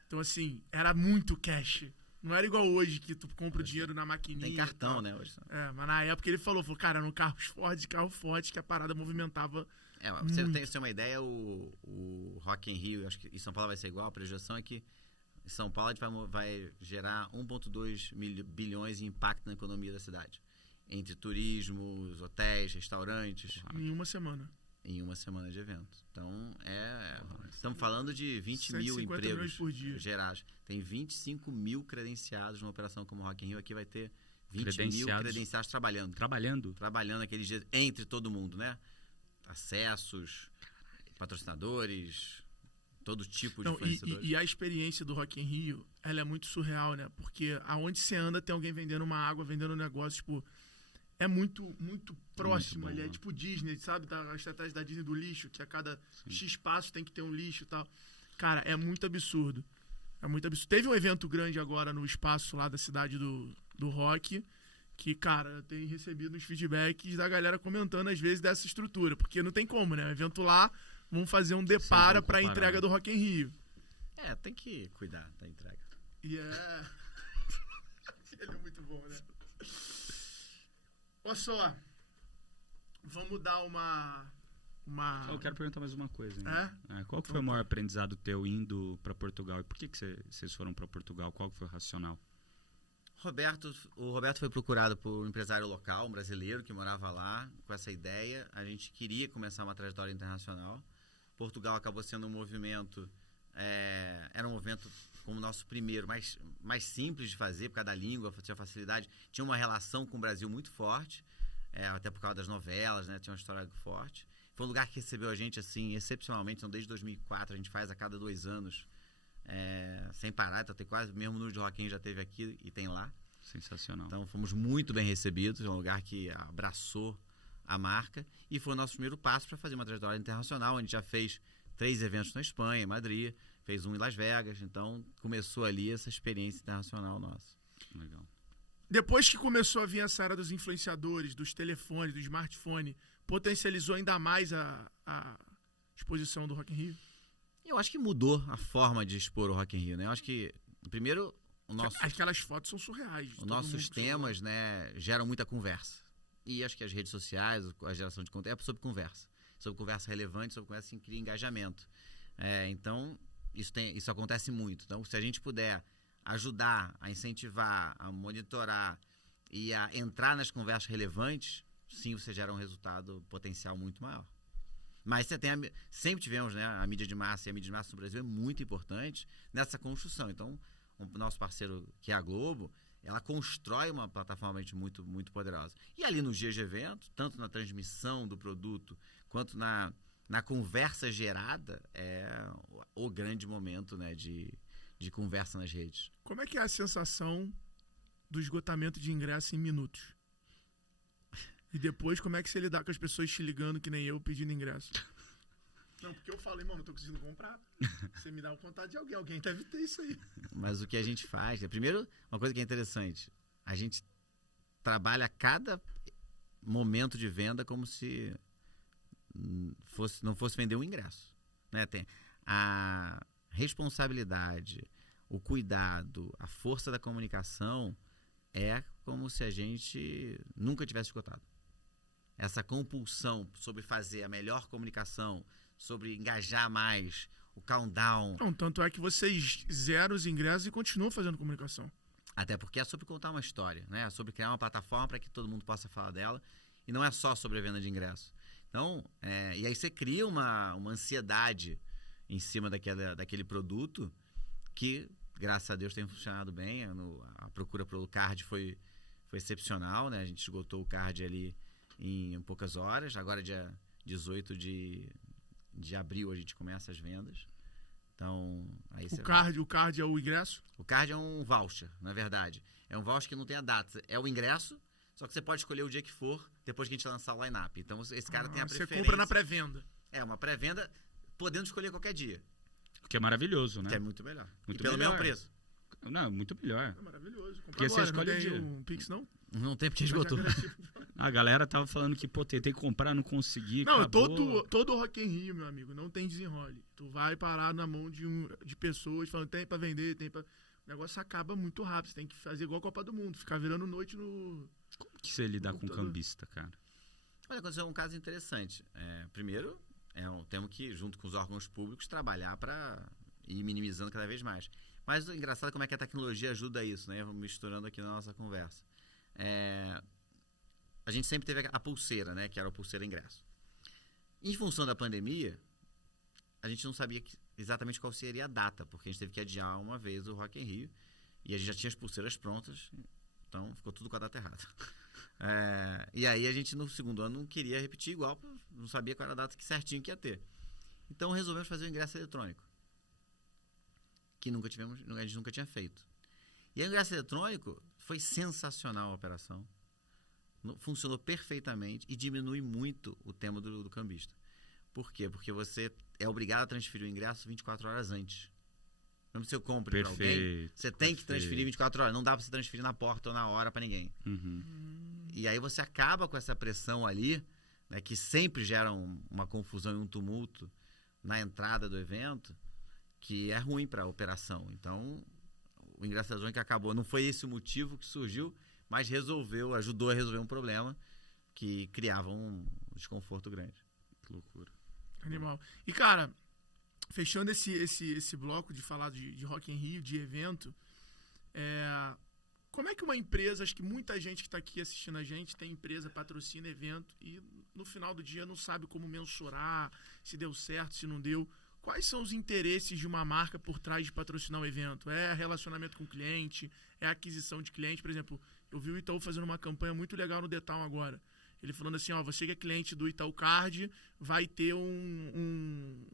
Então, assim, era muito cash. Não era igual hoje, que tu compra o dinheiro na maquininha. Tem cartão, né? Hoje. Mas na época ele falou, cara, no carro forte, que a parada movimentava. Você tem uma ideia, o Rock in Rio, acho que em São Paulo vai ser igual, a projeção é que em São Paulo a gente vai gerar 1,2 bilhões em impacto na economia da cidade. Entre turismo, hotéis, restaurantes. Em uma semana. Em uma semana de evento. Então, estamos falando de 20 mil empregos por dia. gerados. Tem 25 mil credenciados numa operação como o Rock in Rio. Aqui vai ter 20 mil credenciados trabalhando. Trabalhando aqueles dias entre todo mundo, né? Acessos, patrocinadores, todo tipo de fornecedores. E a experiência do Rock in Rio, ela é muito surreal, né? Porque aonde você anda tem alguém vendendo uma água, vendendo um negócio, tipo... É muito próximo muito bom, ali. É né? tipo Disney, sabe? A estratégia da Disney do lixo, que a cada X passos tem que ter um lixo e tal. Cara, é muito absurdo. É muito absurdo. Teve um evento grande agora no espaço lá da cidade do rock, que, cara, tem recebido uns feedbacks da galera comentando, às vezes, dessa estrutura. Porque não tem como, né? O evento lá, vamos fazer um depara pra entrega do Rock in Rio. Tem que cuidar da entrega. Ele é muito bom, né? Olha só, vamos dar uma... Eu quero perguntar mais uma coisa. Qual que Então, foi o maior aprendizado teu indo para Portugal? E por que vocês foram para Portugal? Qual que foi o racional? O Roberto foi procurado por um empresário local, um brasileiro que morava lá, com essa ideia. A gente queria começar uma trajetória internacional. Portugal acabou sendo um movimento... era um movimento como o nosso primeiro, mais simples de fazer, por causa da língua, tinha facilidade. Tinha uma relação com o Brasil muito forte, até por causa das novelas, né? Tinha uma história forte. Foi um lugar que recebeu a gente, assim, excepcionalmente. Então, desde 2004, a gente faz a cada 2 anos, sem parar. Então, tem quase o mesmo número de Rock in Rio já teve aqui e tem lá. Sensacional. Então, fomos muito bem recebidos. É um lugar que abraçou a marca. E foi o nosso primeiro passo para fazer uma trajetória internacional. A gente já fez 3 eventos na Espanha, em Madrid. Fez um em Las Vegas. Então, começou ali essa experiência internacional nossa. Legal. Depois que começou a vir essa era dos influenciadores, dos telefones, do smartphone, potencializou ainda mais a exposição do Rock in Rio? Eu acho que mudou a forma de expor o Rock in Rio, né? Eu acho que, primeiro, aquelas fotos são surreais. Os nossos temas, né, geram muita conversa. E acho que as redes sociais, a geração de conteúdo, é sobre conversa relevante, sobre conversa que cria engajamento. Então, isso acontece muito. Então, se a gente puder ajudar a incentivar, a monitorar e a entrar nas conversas relevantes, sim, você gera um resultado potencial muito maior. Mas sempre tivemos, né, a mídia de massa, e a mídia de massa no Brasil é muito importante nessa construção. Então, o nosso parceiro, que é a Globo, ela constrói uma plataforma muito, muito poderosa. E ali nos dias de evento, tanto na transmissão do produto, quanto na conversa gerada, é o grande momento, né, de conversa nas redes. Como é que é a sensação do esgotamento de ingresso em minutos? E depois, como é que você lidar com as pessoas te ligando, que nem eu, pedindo ingresso? Não, porque eu falei, mano, não tô conseguindo comprar. Você me dá o contato de alguém. Alguém deve ter isso aí. Mas o que a gente faz... Primeiro, uma coisa que é interessante. A gente trabalha cada momento de venda como se não fosse vender um ingresso. Né? Tem a responsabilidade, o cuidado, a força da comunicação é como se a gente nunca tivesse esgotado. essa compulsão sobre fazer a melhor comunicação, sobre engajar mais, o countdown. Não, tanto é que vocês zeram os ingressos e continuam fazendo comunicação. Até porque é sobre contar uma história, né? É sobre criar uma plataforma para que todo mundo possa falar dela. E não é só sobre a venda de ingressos. Então, e aí você cria uma ansiedade em cima daquele produto que, graças a Deus, tem funcionado bem. A procura pelo card foi excepcional, né? A gente esgotou o card ali em poucas horas. Agora, dia 18 de abril, a gente começa as vendas. Então, aí o card é o ingresso? O card é um voucher, na verdade. É um voucher que não tem a data. É o ingresso, só que você pode escolher o dia que for, depois que a gente lançar o line-up. Então, esse cara tem a preferência. Você compra na pré-venda. É, uma pré-venda, podendo escolher qualquer dia. O que é maravilhoso, né? Que é muito melhor. Muito e pelo melhor. mesmo preço. Não, muito melhor. É maravilhoso. Porque você escolhe o dia. Um Pix, não? Não tem porque esgotou. A galera tava falando que, pô, tentei comprar, não consegui. Não, acabou. todo Rock in Rio, meu amigo, não tem desenrole. Tu vai parar na mão de pessoas falando, tem pra vender, tem pra... O negócio acaba muito rápido. Você tem que fazer igual a Copa do Mundo, ficar virando noite no... Como que você lidar com cambista, cara? Olha, aconteceu um caso interessante. Primeiro, temos que, junto com os órgãos públicos, trabalhar para ir minimizando cada vez mais. Mas o engraçado é como é que a tecnologia ajuda isso, né? Vamos misturando aqui na nossa conversa. A gente sempre teve a pulseira, né? Que era a pulseira ingresso. Em função da pandemia, a gente não sabia exatamente qual seria a data, porque a gente teve que adiar uma vez o Rock in Rio e a gente já tinha as pulseiras prontas, então ficou tudo com a data errada. E aí a gente no segundo ano não queria repetir igual, não sabia qual era a data certinho que ia ter. Então resolvemos fazer o ingresso eletrônico, que a gente nunca tinha feito. E o ingresso eletrônico foi sensacional a operação. Funcionou perfeitamente e diminui muito o tempo do cambista. Por quê? Porque você é obrigado a transferir o ingresso 24 horas antes. Mesmo se eu compre para alguém, você tem que transferir 24 horas. Não dá para você transferir na porta ou na hora para ninguém. E aí você acaba com essa pressão ali, né, que sempre gera uma confusão e um tumulto na entrada do evento, que é ruim para a operação. Então, o ingresso eletrônico acabou. Não foi esse o motivo que surgiu, mas ajudou a resolver um problema que criava um desconforto grande. Que loucura. Animal. E, cara, fechando esse bloco de falar de Rock in Rio, de evento, como é que uma empresa, acho que muita gente que está aqui assistindo a gente, tem empresa, patrocina evento e no final do dia não sabe como mensurar se deu certo, se não deu. Quais são os interesses de uma marca por trás de patrocinar um evento? É relacionamento com o cliente? É aquisição de cliente? Por exemplo, eu vi o Itaú fazendo uma campanha muito legal no The Town agora. Ele falando assim, você que é cliente do Itaú Card, vai ter um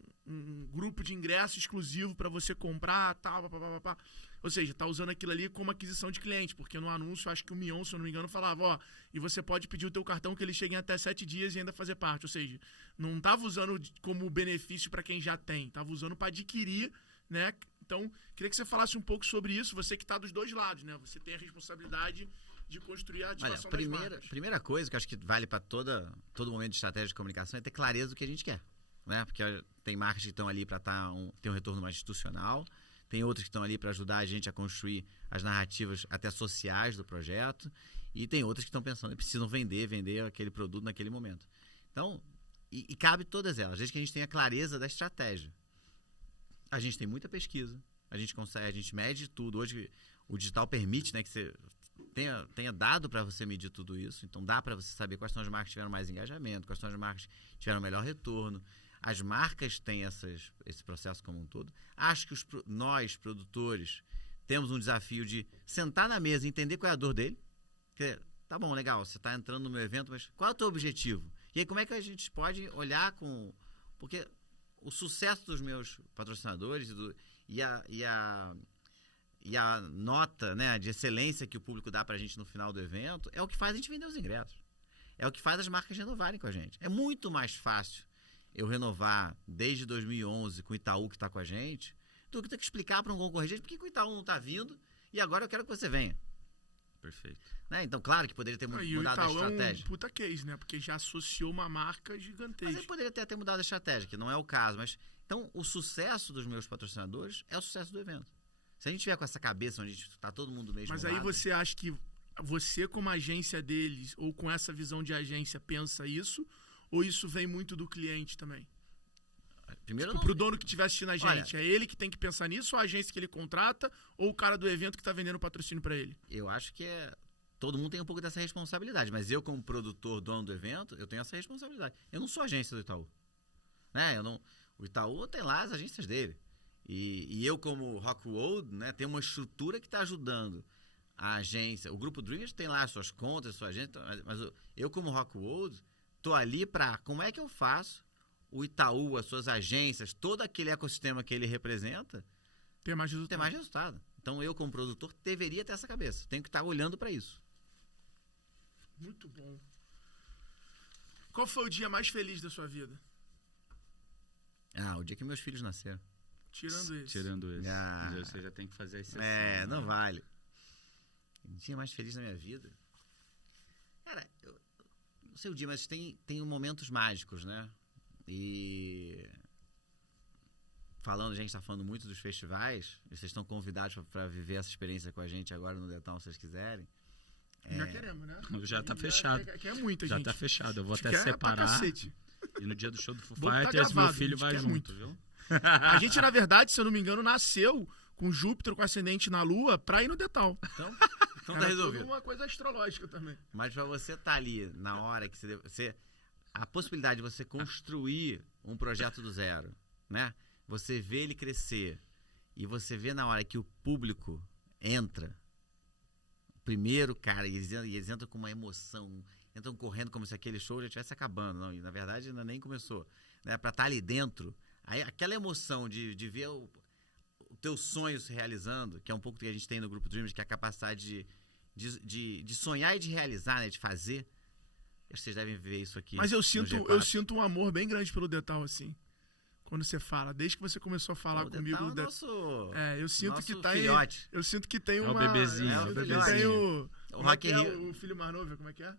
grupo de ingresso exclusivo para você comprar, tal, papapá. Ou seja, tá usando aquilo ali como aquisição de cliente, porque no anúncio, acho que o Mion, se eu não me engano, falava, e você pode pedir o teu cartão que ele chegue em até 7 dias e ainda fazer parte. Ou seja, não tava usando como benefício para quem já tem, tava usando para adquirir, né? Então, queria que você falasse um pouco sobre isso, você que tá dos dois lados, né? Você tem a responsabilidade de construir a ativação das marcas. Primeira coisa que eu acho que vale para todo momento de estratégia de comunicação é ter clareza do que a gente quer, né? Porque tem marcas que estão ali para ter um retorno mais institucional, tem outras que estão ali para ajudar a gente a construir as narrativas até sociais do projeto, e tem outras que estão pensando que precisam vender aquele produto naquele momento. Então, e cabe todas elas, desde que a gente tenha clareza da estratégia. A gente tem muita pesquisa, a gente mede tudo. Hoje o digital permite, né, que você tenha dado para você medir tudo isso, então dá para você saber quais são as marcas que tiveram mais engajamento, quais são as marcas que tiveram melhor retorno. As marcas têm esse processo como um todo. Acho que nós, produtores, temos um desafio de sentar na mesa e entender qual é a dor dele. Porque, tá bom, legal, você está entrando no meu evento, mas qual é o teu objetivo? E aí como é que a gente pode olhar porque o sucesso dos meus patrocinadores e a nota, né, de excelência que o público dá para a gente no final do evento é o que faz a gente vender os ingressos. É o que faz as marcas renovarem com a gente. É muito mais fácil eu renovar desde 2011 com o Itaú que está com a gente do que ter que explicar para um concorrente por que o Itaú não está vindo e agora eu quero que você venha. Perfeito. Né? Então, claro que poderia ter mudado a estratégia. E o Itaú é um puta case, né? Porque já associou uma marca gigantesca. Mas ele poderia ter mudado a estratégia, que não é o caso. Mas, então, o sucesso dos meus patrocinadores é o sucesso do evento. Se a gente tiver com essa cabeça onde está todo mundo mesmo. Mas aí você acha que você como agência deles, ou com essa visão de agência, pensa isso? Ou isso vem muito do cliente também? Primeiro, Tipo, pro dono que estiver assistindo a gente, é ele que tem que pensar nisso, ou a agência que ele contrata, ou o cara do evento que tá vendendo o patrocínio para ele? eu acho que todo mundo tem um pouco dessa responsabilidade, mas eu, como produtor, dono do evento, eu tenho essa responsabilidade. Eu não sou agência do Itaú. Né? O Itaú tem lá as agências dele. E eu, como Rockwood, né, tenho uma estrutura que está ajudando a agência. O Grupo Dreamers tem lá as suas contas, a sua agência, mas eu, como Rockwood, tô ali para como é que eu faço o Itaú, as suas agências, todo aquele ecossistema que ele representa, Ter mais resultado. ter mais resultado. Então, eu, como produtor, deveria ter essa cabeça. Tenho que estar olhando para isso. Muito bom. Qual foi o dia mais feliz da sua vida? O dia que meus filhos nasceram. Tirando esse. Tirando esse. Ah. Você já tem que fazer a exceção. Não vale. O dia mais feliz da minha vida? Cara, eu não sei o dia, mas tem momentos mágicos, né? E a gente está falando muito dos festivais, e vocês estão convidados para viver essa experiência com a gente agora no Detal, se vocês quiserem. Já queremos, né? Já tá fechado. Quer muita Já gente. tá fechado. Eu vou até Quer pra separar. cacete. E no dia do show do Foo Bom, tá Fighters, gravado, meu filho a gente vai quer junto, muito. viu? A gente, na verdade, se eu não me engano, nasceu com Júpiter com ascendente na Lua pra ir no Detal. Então tá Era resolvido. tudo uma coisa astrológica também. Mas para você estar ali na hora que a possibilidade de você construir um projeto do zero, né? Você vê ele crescer e você vê na hora que o público entra, primeiro, cara, e eles entram com uma emoção, entram correndo como se aquele show já estivesse acabando, não, e na verdade ainda nem começou, né? Para estar ali dentro, aí aquela emoção de ver o teu sonho se realizando, que é um pouco que a gente tem no Grupo Dreamers, que é a capacidade de sonhar e de realizar, né? De fazer. Acho que vocês devem ver isso aqui. Mas eu no sinto G4. um amor bem grande pelo Detal, assim. Quando você fala. Desde que você começou a falar O comigo. Detal é nosso, eu sinto nosso que tá filhote. Eu sinto que tem É o uma. bebezinho, eu é o sinto que bebezinho. tem o. O Como é Rock que in é Rio. o filho mais novo? Como é que é?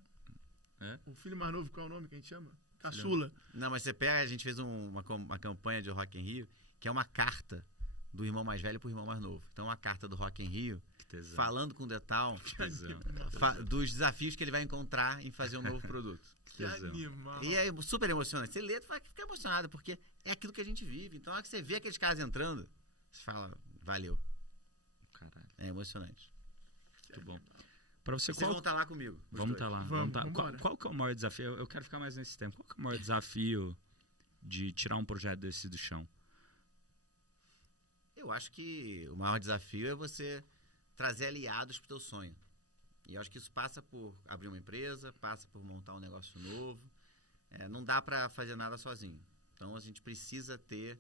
É? O filho mais novo, qual é o nome que a gente chama? Caçula. Não, mas você pega, a gente fez uma campanha de Rock in Rio, que é uma carta do irmão mais velho pro irmão mais novo. Então, uma carta do Rock in Rio, Que tesão. falando com o Detal Tesão. dos desafios que ele vai encontrar em fazer um novo produto. Que tesão. animal. E é super emocionante. Você lê, tu vai ficar emocionado, porque é aquilo que a gente vive. Então, na hora que você vê aqueles caras entrando, você fala, valeu. Caralho, É emocionante. muito bom. Pra você, E vocês qual... vão estar lá comigo. os Vamos dois. estar lá. Vamos, Tá. vambora. Qual que é o maior desafio? Eu quero ficar mais nesse tempo. Qual que é o maior desafio de tirar um projeto desse do chão? Eu acho que o maior desafio é você trazer aliados para o teu sonho. E eu acho que isso passa por abrir uma empresa, passa por montar um negócio novo. Não dá para fazer nada sozinho. Então a gente precisa ter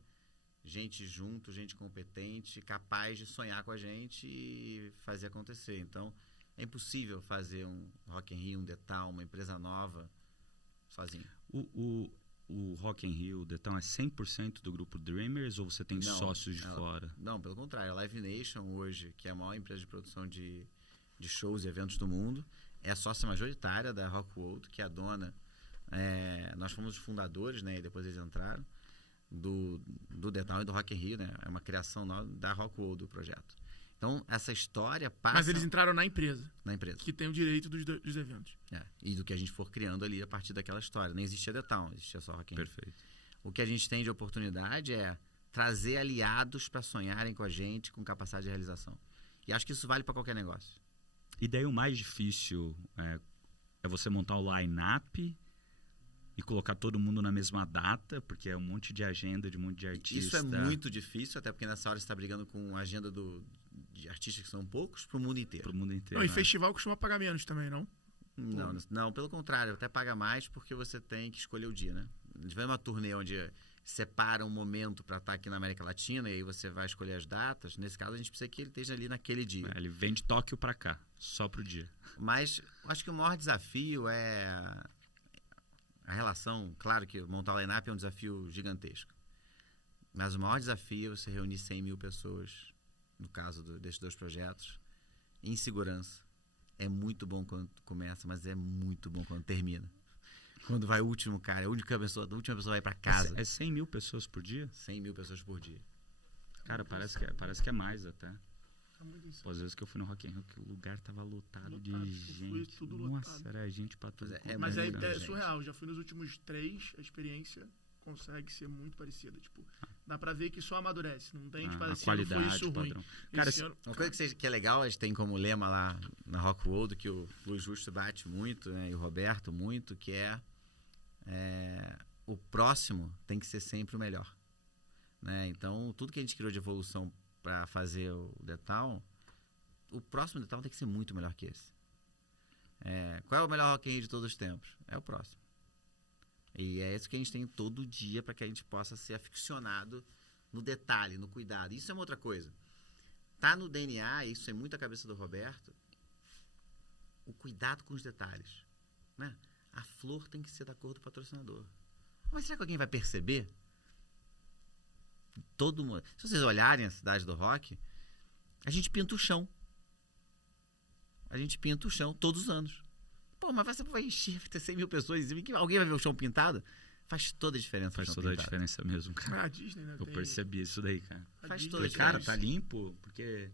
gente junto, gente competente, capaz de sonhar com a gente e fazer acontecer. Então é impossível fazer um Rock in Rio, um Detal, uma empresa nova sozinho. O Rock in Rio, o Detão, é 100% do grupo Dreamers ou você tem Não, sócios de fora? Não, pelo contrário. A Live Nation hoje, que é a maior empresa de produção de shows e eventos do mundo, é a sócia majoritária da Rockwood, que é a dona. Nós fomos os fundadores, né? E depois eles entraram do Detal e do Rock in Rio, né? É uma criação da Rockwood, do projeto. Então, essa história passa Mas eles entraram na empresa, na empresa. que tem o direito dos eventos. E do que a gente for criando ali a partir daquela história. Nem existia Detal, existia só Rock in Rio. Perfeito. O que a gente tem de oportunidade é trazer aliados para sonharem com a gente, com capacidade de realização. E acho que isso vale para qualquer negócio. E daí o mais difícil é você montar o line-up e colocar todo mundo na mesma data, porque é um monte de agenda de um monte de artista. Isso é muito difícil, até porque nessa hora você está brigando com a agenda de artistas que são poucos para o mundo inteiro. Pro mundo inteiro. Não, e né? festival costuma pagar menos também, não? Não, pelo contrário, até paga mais porque você tem que escolher o dia, né? A gente vai numa turnê onde separa um momento para estar aqui na América Latina e aí você vai escolher as datas. Nesse caso, a gente precisa que ele esteja ali naquele dia. Ele vem de Tóquio pra cá, só pro dia. Mas eu acho que o maior desafio é a relação. Claro que montar o line-up é um desafio gigantesco. Mas o maior desafio é você reunir 100 mil pessoas, no caso desses dois projetos, em segurança. É muito bom quando começa, mas é muito bom quando termina. Quando vai o último cara, a última pessoa vai pra casa. É 100 mil pessoas por dia? 100 mil pessoas por dia. Cara, parece que é mais até. É muito insano. Pô, às vezes que eu fui no Rock in Rio, que o lugar tava lotado de Lotado, foi gente. tudo Nossa, lotado. era gente pra tudo. Mas quanto Mas muito é, grande, é gente. surreal. Já fui nos últimos 3, a experiência consegue ser muito parecida. Tipo, dá pra ver que só amadurece. Não tem, tipo, a assim, não foi qualidade, isso o ruim. padrão. Cara, Esse ano- Uma coisa que é legal, a gente tem como lema lá na Rock World, que o Luiz Justo bate muito, né, e o Roberto muito, que é o próximo tem que ser sempre o melhor. Né? Então, tudo que a gente criou de evolução para fazer o The Town, o próximo The Town tem que ser muito melhor que esse. Qual é o melhor Rock in Rio de todos os tempos? É o próximo. E é isso que a gente tem todo dia para que a gente possa ser aficionado no detalhe, no cuidado. Isso é uma outra coisa. Tá no DNA, isso é muito a cabeça do Roberto, o cuidado com os detalhes. Né? A flor tem que ser da cor do patrocinador. Mas será que alguém vai perceber? Todo mundo. Se vocês olharem a cidade do rock, a gente pinta o chão. A gente pinta o chão todos os anos. Pô, mas você vai encher, vai ter 100 mil pessoas e alguém vai ver o chão pintado? Faz toda a diferença. faz o chão toda a pintado. diferença mesmo, cara. A Disney, né? Eu tem- percebi isso daí, cara. a Faz Disney toda a Falei, cara, diferença. tá limpo, porque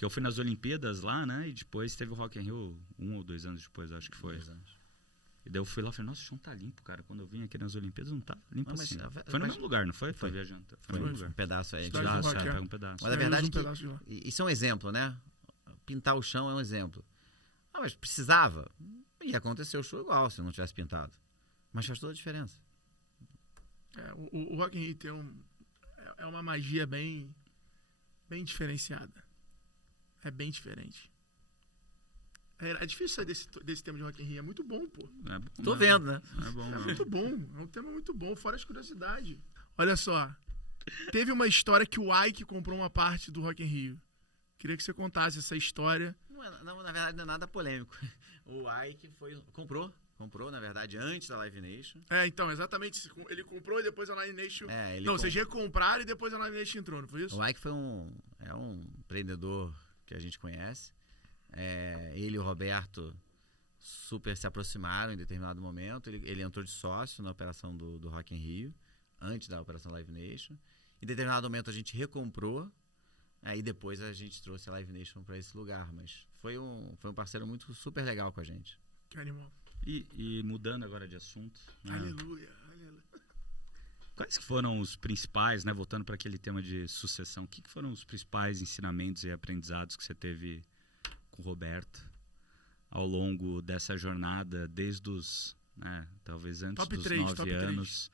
eu fui nas Olimpíadas lá, né? E depois teve o Rock in Rio 1 ou 2 anos depois, acho que foi. 2 anos. E daí eu fui lá e falei, nossa, o chão tá limpo, cara. Quando eu vim aqui nas Olimpíadas não tava limpo Não, mas assim. a- Foi no mas- mesmo lugar, não foi? Foi. Viajando. Foi no Foi. mesmo Um lugar. pedaço aí. Cidade do Pedaço, Rock, pega um pedaço. Mas a Ganhamos verdade um é que pedaço de lá. isso é um exemplo, né? Pintar o chão é um exemplo. Ah, mas precisava. Ia acontecer o show igual se não tivesse pintado. Mas faz toda a diferença. O Rock in Rio tem é uma magia bem diferenciada. É bem diferente. É difícil sair desse tema de Rock in Rio. É muito bom, pô. É bom, Tô né? vendo, né? É bom, É não. muito bom. É um tema muito bom, fora as curiosidades. Olha só. Teve uma história que o Ike comprou uma parte do Rock in Rio. Queria que você contasse essa história. Não, na verdade, não é nada polêmico. O Ike comprou, na verdade, antes da Live Nation. Então, exatamente. Ele comprou e depois a Live Nation... Ele Não, com- vocês recompraram e depois a Live Nation entrou, não foi isso? O Ike foi um empreendedor que a gente conhece. Ele e o Roberto super se aproximaram em determinado momento. Ele entrou de sócio na operação do Rock in Rio, antes da operação Live Nation. Em determinado momento a gente recomprou, aí depois a gente trouxe a Live Nation para esse lugar. Mas foi um parceiro muito super legal com a gente. Que animal. E mudando agora de assunto, né? Aleluia. Quais que foram os principais, né? Voltando para aquele tema de sucessão, o que foram os principais ensinamentos e aprendizados que você teve com o Roberto ao longo dessa jornada, desde os, né, talvez antes Top dos 3, 9 top anos,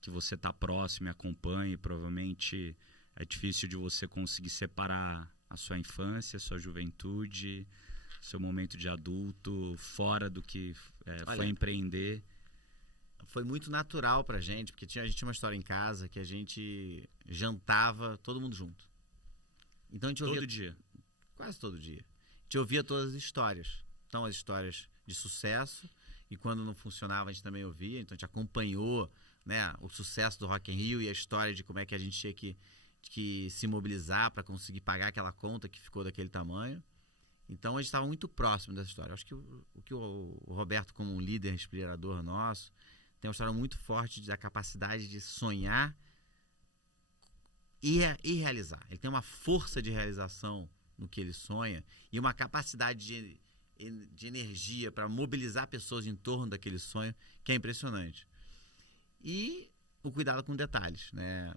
que você tá próximo e acompanha, e provavelmente é difícil de você conseguir separar a sua infância, a sua juventude, seu momento de adulto, fora do que foi Olha, empreender. Foi muito natural pra gente, porque a gente tinha uma história em casa que a gente jantava todo mundo junto. Então a gente ouvia Todo dia. quase todo dia. A gente ouvia todas as histórias. Então, as histórias de sucesso, e quando não funcionava, a gente também ouvia. Então, a gente acompanhou, né, o sucesso do Rock in Rio e a história de como é que a gente tinha que se mobilizar para conseguir pagar aquela conta que ficou daquele tamanho. Então, a gente estava muito próximo dessa história. Eu acho que o Roberto, como um líder inspirador nosso, tem uma história muito forte da capacidade de sonhar e realizar. Ele tem uma força de realização no que ele sonha e uma capacidade de energia para mobilizar pessoas em torno daquele sonho que é impressionante. E o cuidado com detalhes, né?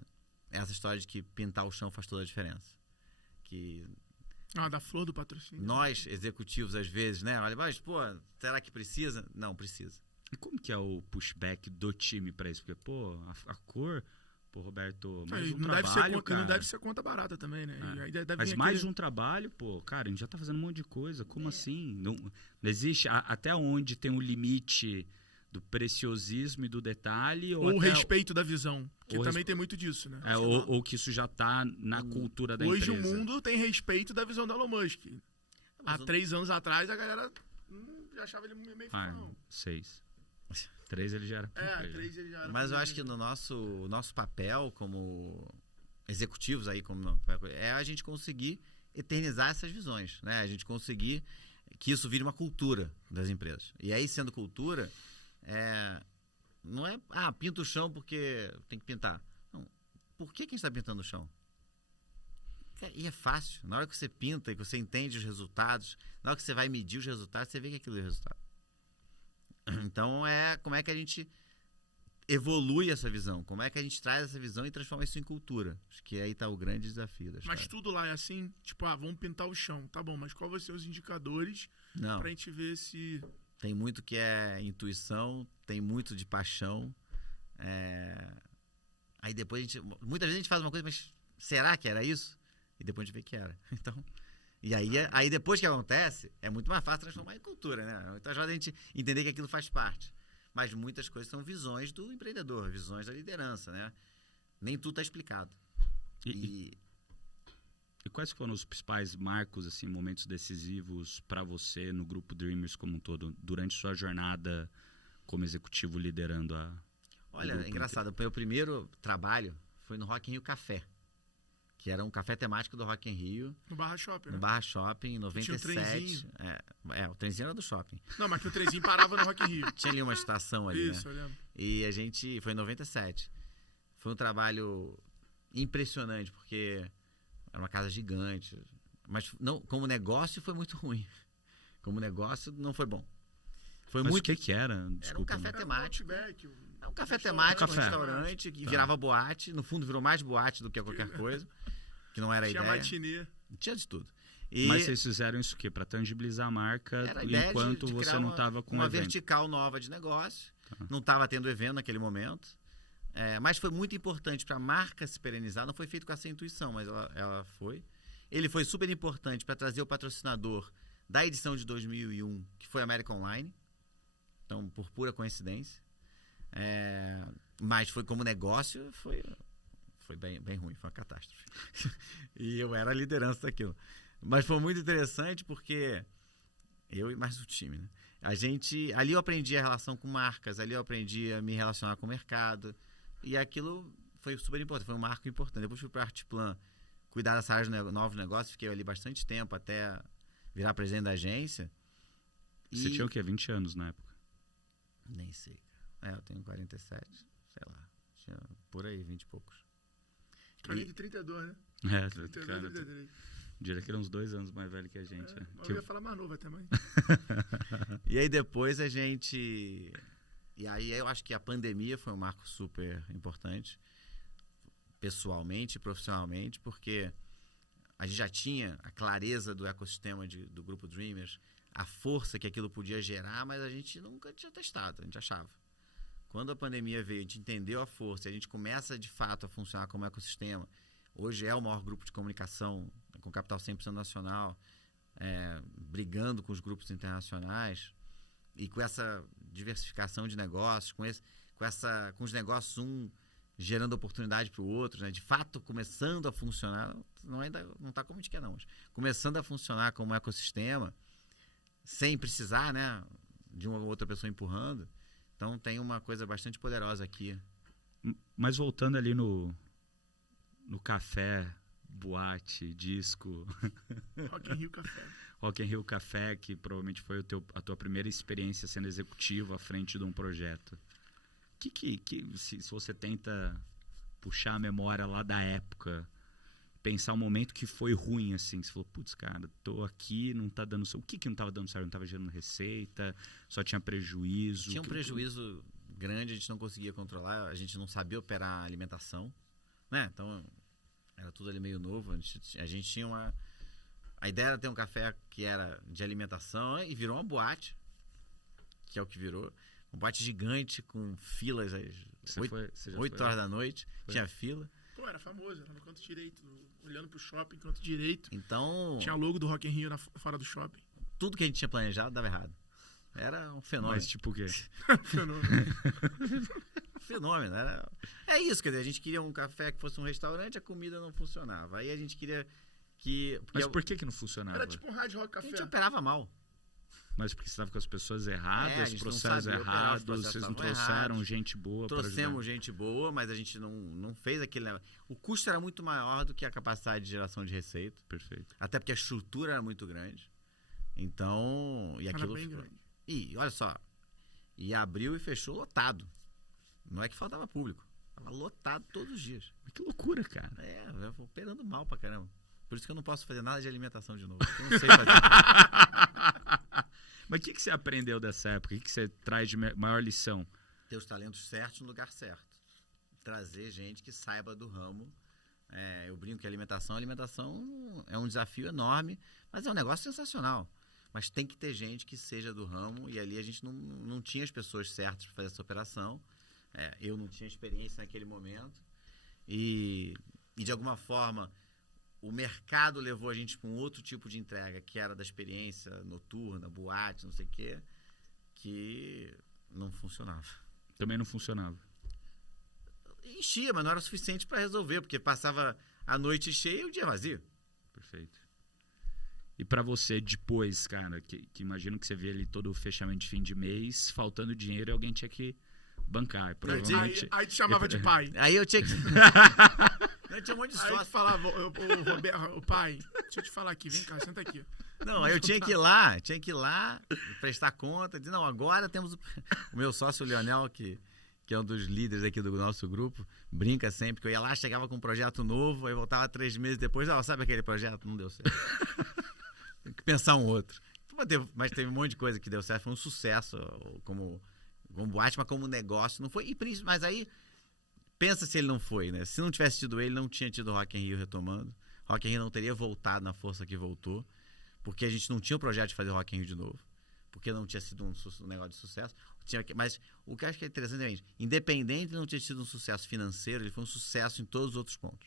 Essa história de que pintar o chão faz toda a diferença. Que Da flor do patrocínio. nós, executivos, às vezes, né? Olha, mas, pô, será que precisa? Não, precisa. E como que é o pushback do time pra isso? Porque, pô, a cor, pô, Roberto, mais E um não, deve ser, trabalho, conta- cara. não deve ser conta barata também, né? E aí deve Mas vir mais aquele- um trabalho, pô, cara, a gente já tá fazendo um monte de coisa. Como assim? Não existe até onde tem um limite do preciosismo e do detalhe? Ou o até- respeito da visão. Que ou também respe- tem muito disso, né? ou que isso já tá na cultura da Hoje empresa. o mundo tem respeito da visão do Elon Musk. Há 3 anos atrás a galera já achava ele meio não. 6. 3 ele já era. 3 ele já era. Mas eu acho que no nosso papel como executivos aí, é a gente conseguir eternizar essas visões, né? A gente conseguir que isso vire uma cultura das empresas. E aí, sendo cultura, não é, pinta o chão porque tem que pintar. Não. Por que a gente está pintando o chão? E é fácil. Na hora que você pinta e que você entende os resultados, na hora que você vai medir os resultados, você vê que aquilo é resultado. Então, como é que a gente evolui essa visão? Como é que a gente traz essa visão e transforma isso em cultura? Acho que aí está o grande desafio da história. Mas tudo lá é assim, tipo, vamos pintar o chão. Tá bom, mas qual vão ser os indicadores pra gente ver se... Tem muito que é intuição, tem muito de paixão. Aí depois muitas vezes a gente faz uma coisa, mas será que era isso? E depois a gente vê que era. Então, e aí depois que acontece, é muito mais fácil transformar em cultura, né? Então ajuda a gente entender que aquilo faz parte. Mas muitas coisas são visões do empreendedor, visões da liderança, né? Nem tudo está explicado. E quais foram os principais marcos, assim, momentos decisivos para você no Grupo Dreamers como um todo, durante sua jornada como executivo liderando a... Olha, é engraçado, o meu primeiro trabalho foi no Rock in Rio Café, que era um café temático do Rock in Rio. No Barra Shopping, né? No Barra Shopping, em 97. Tinha um trenzinho. O trenzinho era do shopping. Não, mas que o trenzinho parava no Rock in Rio. Tinha ali uma estação ali, Isso, né? eu lembro. E a gente... Foi em 97. Foi um trabalho impressionante, porque era uma casa gigante. Mas não, como negócio foi muito ruim. Como negócio não foi bom. Foi Mas muito... o que era? Desculpa, era um café né? temático. É Um café temático, um Café. restaurante que virava boate. No fundo virou mais boate do que qualquer coisa. Que não era a Tinha ideia. matinê. Tinha de tudo. Mas vocês fizeram isso o quê? Para tangibilizar a marca Era a ideia enquanto de você criar não estava com uma evento. vertical nova de negócio. Não estava tendo evento naquele momento. Mas foi muito importante para a marca se perenizar. Não foi feito com essa intuição, mas ela foi. Ele foi super importante para trazer o patrocinador da edição de 2001, que foi a América Online. Então, por pura coincidência. Mas foi como negócio, foi bem ruim, foi uma catástrofe. E eu era a liderança daquilo. Mas foi muito interessante porque eu e mais o time, né? Ali eu aprendi a relação com marcas, ali eu aprendi a me relacionar com o mercado. E aquilo foi super importante, foi um marco importante. Depois fui para a Artplan cuidar dessa área de novos negócios, fiquei ali bastante tempo até virar presidente da agência. Você tinha o quê? 20 anos na época? Nem sei, cara. Eu tenho 47, sei lá. Tinha por aí, 20 e poucos. Carinha de 32, né? 32, cara, 33. Diria que era uns 2 anos mais velho que a gente. Eu ia falar mais novo até, mas... E aí depois a gente... E aí eu acho que a pandemia foi um marco super importante, pessoalmente e profissionalmente, porque a gente já tinha a clareza do ecossistema do Grupo Dreamers, a força que aquilo podia gerar, mas a gente nunca tinha testado, a gente achava. Quando a pandemia veio, a gente entendeu a força, a gente começa de fato a funcionar como ecossistema. Hoje é o maior grupo de comunicação, com capital 100% nacional, brigando com os grupos internacionais. E com essa diversificação de negócios, com os negócios gerando oportunidade para o outro, né? De fato começando a funcionar, ainda não está como a gente quer não, mas começando a funcionar como um ecossistema, sem precisar, né, de uma ou outra pessoa empurrando. Então tem uma coisa bastante poderosa aqui. Mas voltando ali no café, boate, disco... Rock in Rio Café. Rock in Rio Café, que provavelmente foi a tua primeira experiência sendo executivo à frente de um projeto. Se você tenta puxar a memória lá da época, pensar um momento que foi ruim, assim, você falou, putz, cara, tô aqui, não tá dando certo. O que não tava dando certo? Não tava gerando receita, só tinha prejuízo? Tinha um prejuízo grande, a gente não conseguia controlar, a gente não sabia operar a alimentação, né? Então, era tudo ali meio novo, a gente tinha uma... A ideia era ter um café que era de alimentação e virou uma boate, que é o que virou. Uma boate gigante com filas às 8 horas da noite. Tinha fila. Pô, era famoso, era no canto direito, olhando pro shopping, canto direito. Então... Tinha logo do Rock in Rio fora do shopping. Tudo que a gente tinha planejado dava errado. Era um fenômeno. Mas tipo o quê? Fenômeno. É isso, quer dizer, a gente queria um café que fosse um restaurante, a comida não funcionava. Aí a gente queria... Mas por que não funcionava? Era tipo um Hard Rock Café. A gente operava mal. Mas porque você estava com as pessoas erradas, processos errados, vocês não trouxeram gente boa para ajudar. Trouxemos gente boa, mas a gente não fez aquele... O custo era muito maior do que a capacidade de geração de receita. Perfeito. Até porque a estrutura era muito grande. Então... E aquilo era bem grande. E olha só, e abriu e fechou lotado. Não é que faltava público. Tava lotado todos os dias. Mas que loucura, cara. Eu vou operando mal pra caramba. Por isso que eu não posso fazer nada de alimentação de novo. Eu não sei fazer. Mas o que você aprendeu dessa época? O que você traz de maior lição? Ter os talentos certos no lugar certo. Trazer gente que saiba do ramo. Eu brinco que alimentação é um desafio enorme, mas é um negócio sensacional. Mas tem que ter gente que seja do ramo, e ali a gente não tinha as pessoas certas para fazer essa operação. Eu não tinha experiência naquele momento. E de alguma forma, o mercado levou a gente para um outro tipo de entrega, que era da experiência noturna, boate, não sei o quê, que não funcionava. Também não funcionava. Enchia, mas não era o suficiente para resolver, porque passava a noite cheia e o dia vazio. Perfeito. E para você, depois, cara, que imagino que você vê ali todo o fechamento de fim de mês, faltando dinheiro, alguém tinha que bancar. Provavelmente... Aí te chamava de pai. Aí eu tinha que... Eu tinha um monte de Aí sócio. tu falava, o pai, deixa eu te falar aqui, vem cá, senta aqui. Não, aí eu tinha que ir lá, prestar conta, dizer, não, agora temos o meu sócio, o Leonel, que é um dos líderes aqui do nosso grupo, brinca sempre, que eu ia lá, chegava com um projeto novo, aí voltava 3 meses depois, sabe aquele projeto? Não deu certo. Tem que pensar um outro. Mas teve um monte de coisa que deu certo, foi um sucesso, como boate, mas como negócio, não foi. Mas aí, pensa se ele não foi, né? Se não tivesse tido ele, não tinha tido o Rock in Rio retomando. Rock in Rio não teria voltado na força que voltou, porque a gente não tinha o projeto de fazer Rock in Rio de novo, porque não tinha sido um negócio de sucesso. Mas o que eu acho que é interessante é isso. Independente de não ter sido um sucesso financeiro, ele foi um sucesso em todos os outros pontos.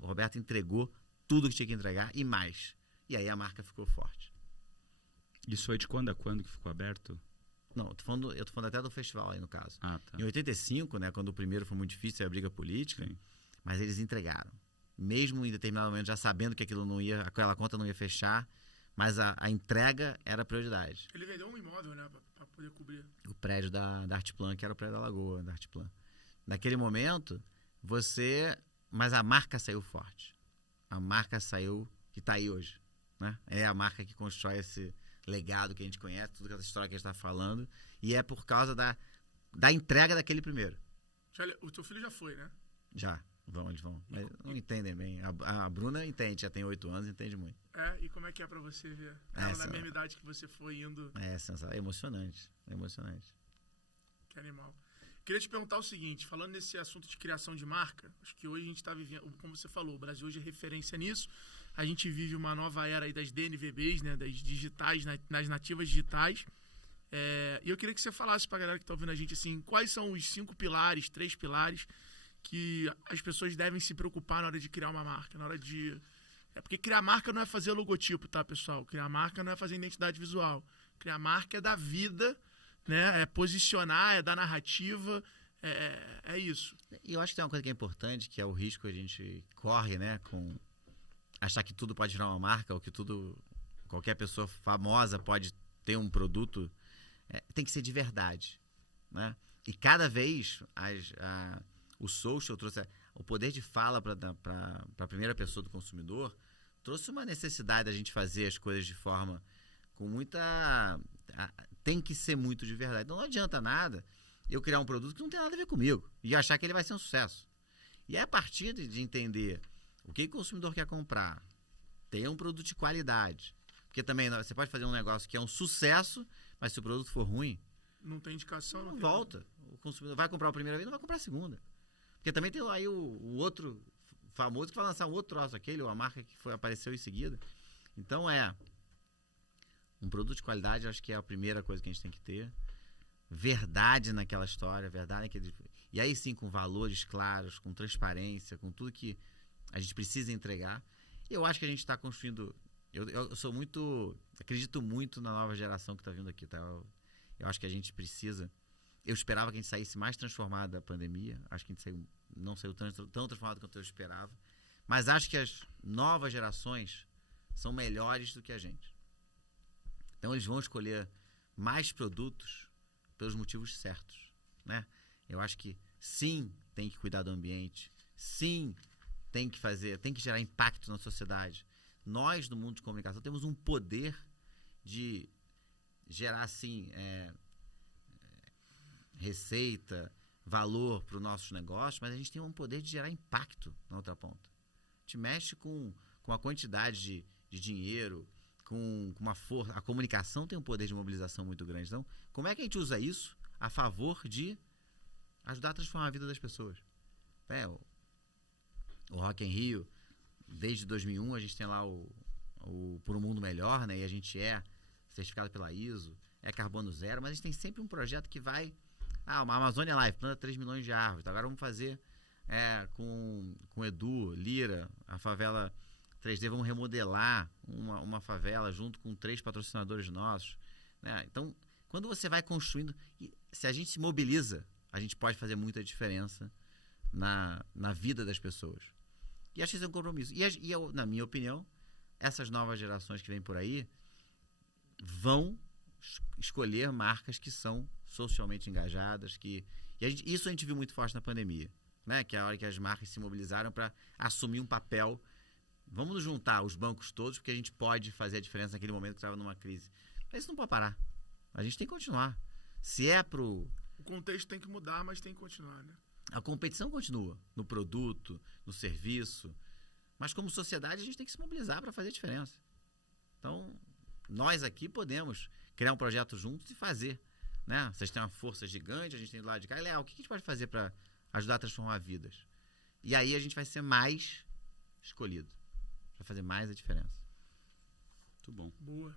O Roberto entregou tudo que tinha que entregar e mais. E aí a marca ficou forte. Isso foi de quando a quando que ficou aberto? Não, eu tô falando até do festival aí, no caso. Ah, tá. Em 85, né, quando o primeiro foi muito difícil, a briga política, Sim. mas eles entregaram. Mesmo em determinado momento, já sabendo que aquela conta não ia fechar, mas a entrega era a prioridade. Ele vendeu um imóvel, né, pra poder cobrir. O prédio da Artplan, que era o prédio da Lagoa, da Artplan. Naquele momento, mas a marca saiu forte. A marca saiu, que está aí hoje, né? É a marca que constrói esse legado que a gente conhece, tudo essa história que a gente está falando, e é por causa da entrega daquele primeiro. O teu filho já foi, né? Já, eles vão. Mas não entendem bem. A Bruna entende, já tem 8 anos, entende muito. E como é que é pra você ver? Ela na mesma idade que você foi indo. É sensacional, é emocionante. Que animal. Queria te perguntar o seguinte, falando nesse assunto de criação de marca, acho que hoje a gente está vivendo, como você falou, o Brasil hoje é referência nisso. A gente vive uma nova era aí das DNVBs, né, das digitais, nas nativas digitais. E eu queria que você falasse para a galera que está ouvindo a gente, assim, quais são os 3 pilares que as pessoas devem se preocupar na hora de criar uma marca, na hora de... porque criar marca não é fazer logotipo, tá, pessoal? Criar marca não é fazer identidade visual. Criar marca é dar vida, né? É posicionar, é dar narrativa, é isso. E eu acho que tem uma coisa que é importante, que é o risco que a gente corre, né, com achar que tudo pode virar uma marca, ou que qualquer pessoa famosa pode ter um produto. Tem que ser de verdade, né? E cada vez o social trouxe o poder de fala para a primeira pessoa do consumidor, trouxe uma necessidade da gente fazer as coisas de forma com muita... Tem que ser muito de verdade. Então não adianta nada eu criar um produto que não tem nada a ver comigo e achar que ele vai ser um sucesso. E é a partir de entender o que o consumidor quer comprar, ter um produto de qualidade. Porque também você pode fazer um negócio que é um sucesso, mas se o produto for ruim, não tem indicação, não volta. O consumidor vai comprar a primeira vez, não vai comprar a segunda. Porque também tem aí o outro famoso que vai lançar um outro troço, ou a marca que apareceu em seguida. Então um produto de qualidade, acho que é a primeira coisa que a gente tem que ter. Verdade naquela história, e aí sim com valores claros, com transparência, com tudo que a gente precisa entregar. Eu acho que a gente está construindo... Eu sou muito... Acredito muito na nova geração que está vindo aqui, tá? Eu acho que a gente precisa... Eu esperava que a gente saísse mais transformado da pandemia. Acho que a gente não saiu tão transformado quanto eu esperava. Mas acho que as novas gerações são melhores do que a gente. Então eles vão escolher mais produtos pelos motivos certos, né? Eu acho que sim, tem que cuidar do ambiente. Sim, tem que gerar impacto na sociedade. Nós, no mundo de comunicação, temos um poder de gerar, assim, receita, valor para os nossos negócios, mas a gente tem um poder de gerar impacto na outra ponta. marketing mexe com a quantidade de dinheiro, com uma força. A comunicação tem um poder de mobilização muito grande. Então, como é que a gente usa isso a favor de ajudar a transformar a vida das pessoas? O Rock in Rio, desde 2001, a gente tem lá o Por um Mundo Melhor, né? E a gente é certificado pela ISO, é carbono zero, mas a gente tem sempre um projeto que vai... uma Amazônia Live, planta 3 milhões de árvores. Agora vamos fazer com o Edu, Lira, a favela 3D, vamos remodelar uma favela junto com 3 patrocinadores nossos. Né? Então, quando você vai construindo, se a gente se mobiliza, a gente pode fazer muita diferença na vida das pessoas. E acho que isso é um compromisso. E eu, na minha opinião, essas novas gerações que vêm por aí vão escolher marcas que são socialmente engajadas, isso a gente viu muito forte na pandemia, né? Que é a hora que as marcas se mobilizaram para assumir um papel. Vamos nos juntar, os bancos todos, porque a gente pode fazer a diferença naquele momento que estava numa crise. Mas isso não pode parar. A gente tem que continuar. O contexto tem que mudar, mas tem que continuar, né? A competição continua no produto, no serviço, mas como sociedade a gente tem que se mobilizar para fazer a diferença. Então, nós aqui podemos criar um projeto juntos e fazer. Né? Vocês têm uma força gigante, a gente tem do lado de cá. O que a gente pode fazer para ajudar a transformar vidas? E aí a gente vai ser mais escolhido. Vai fazer mais a diferença. Muito bom. Boa.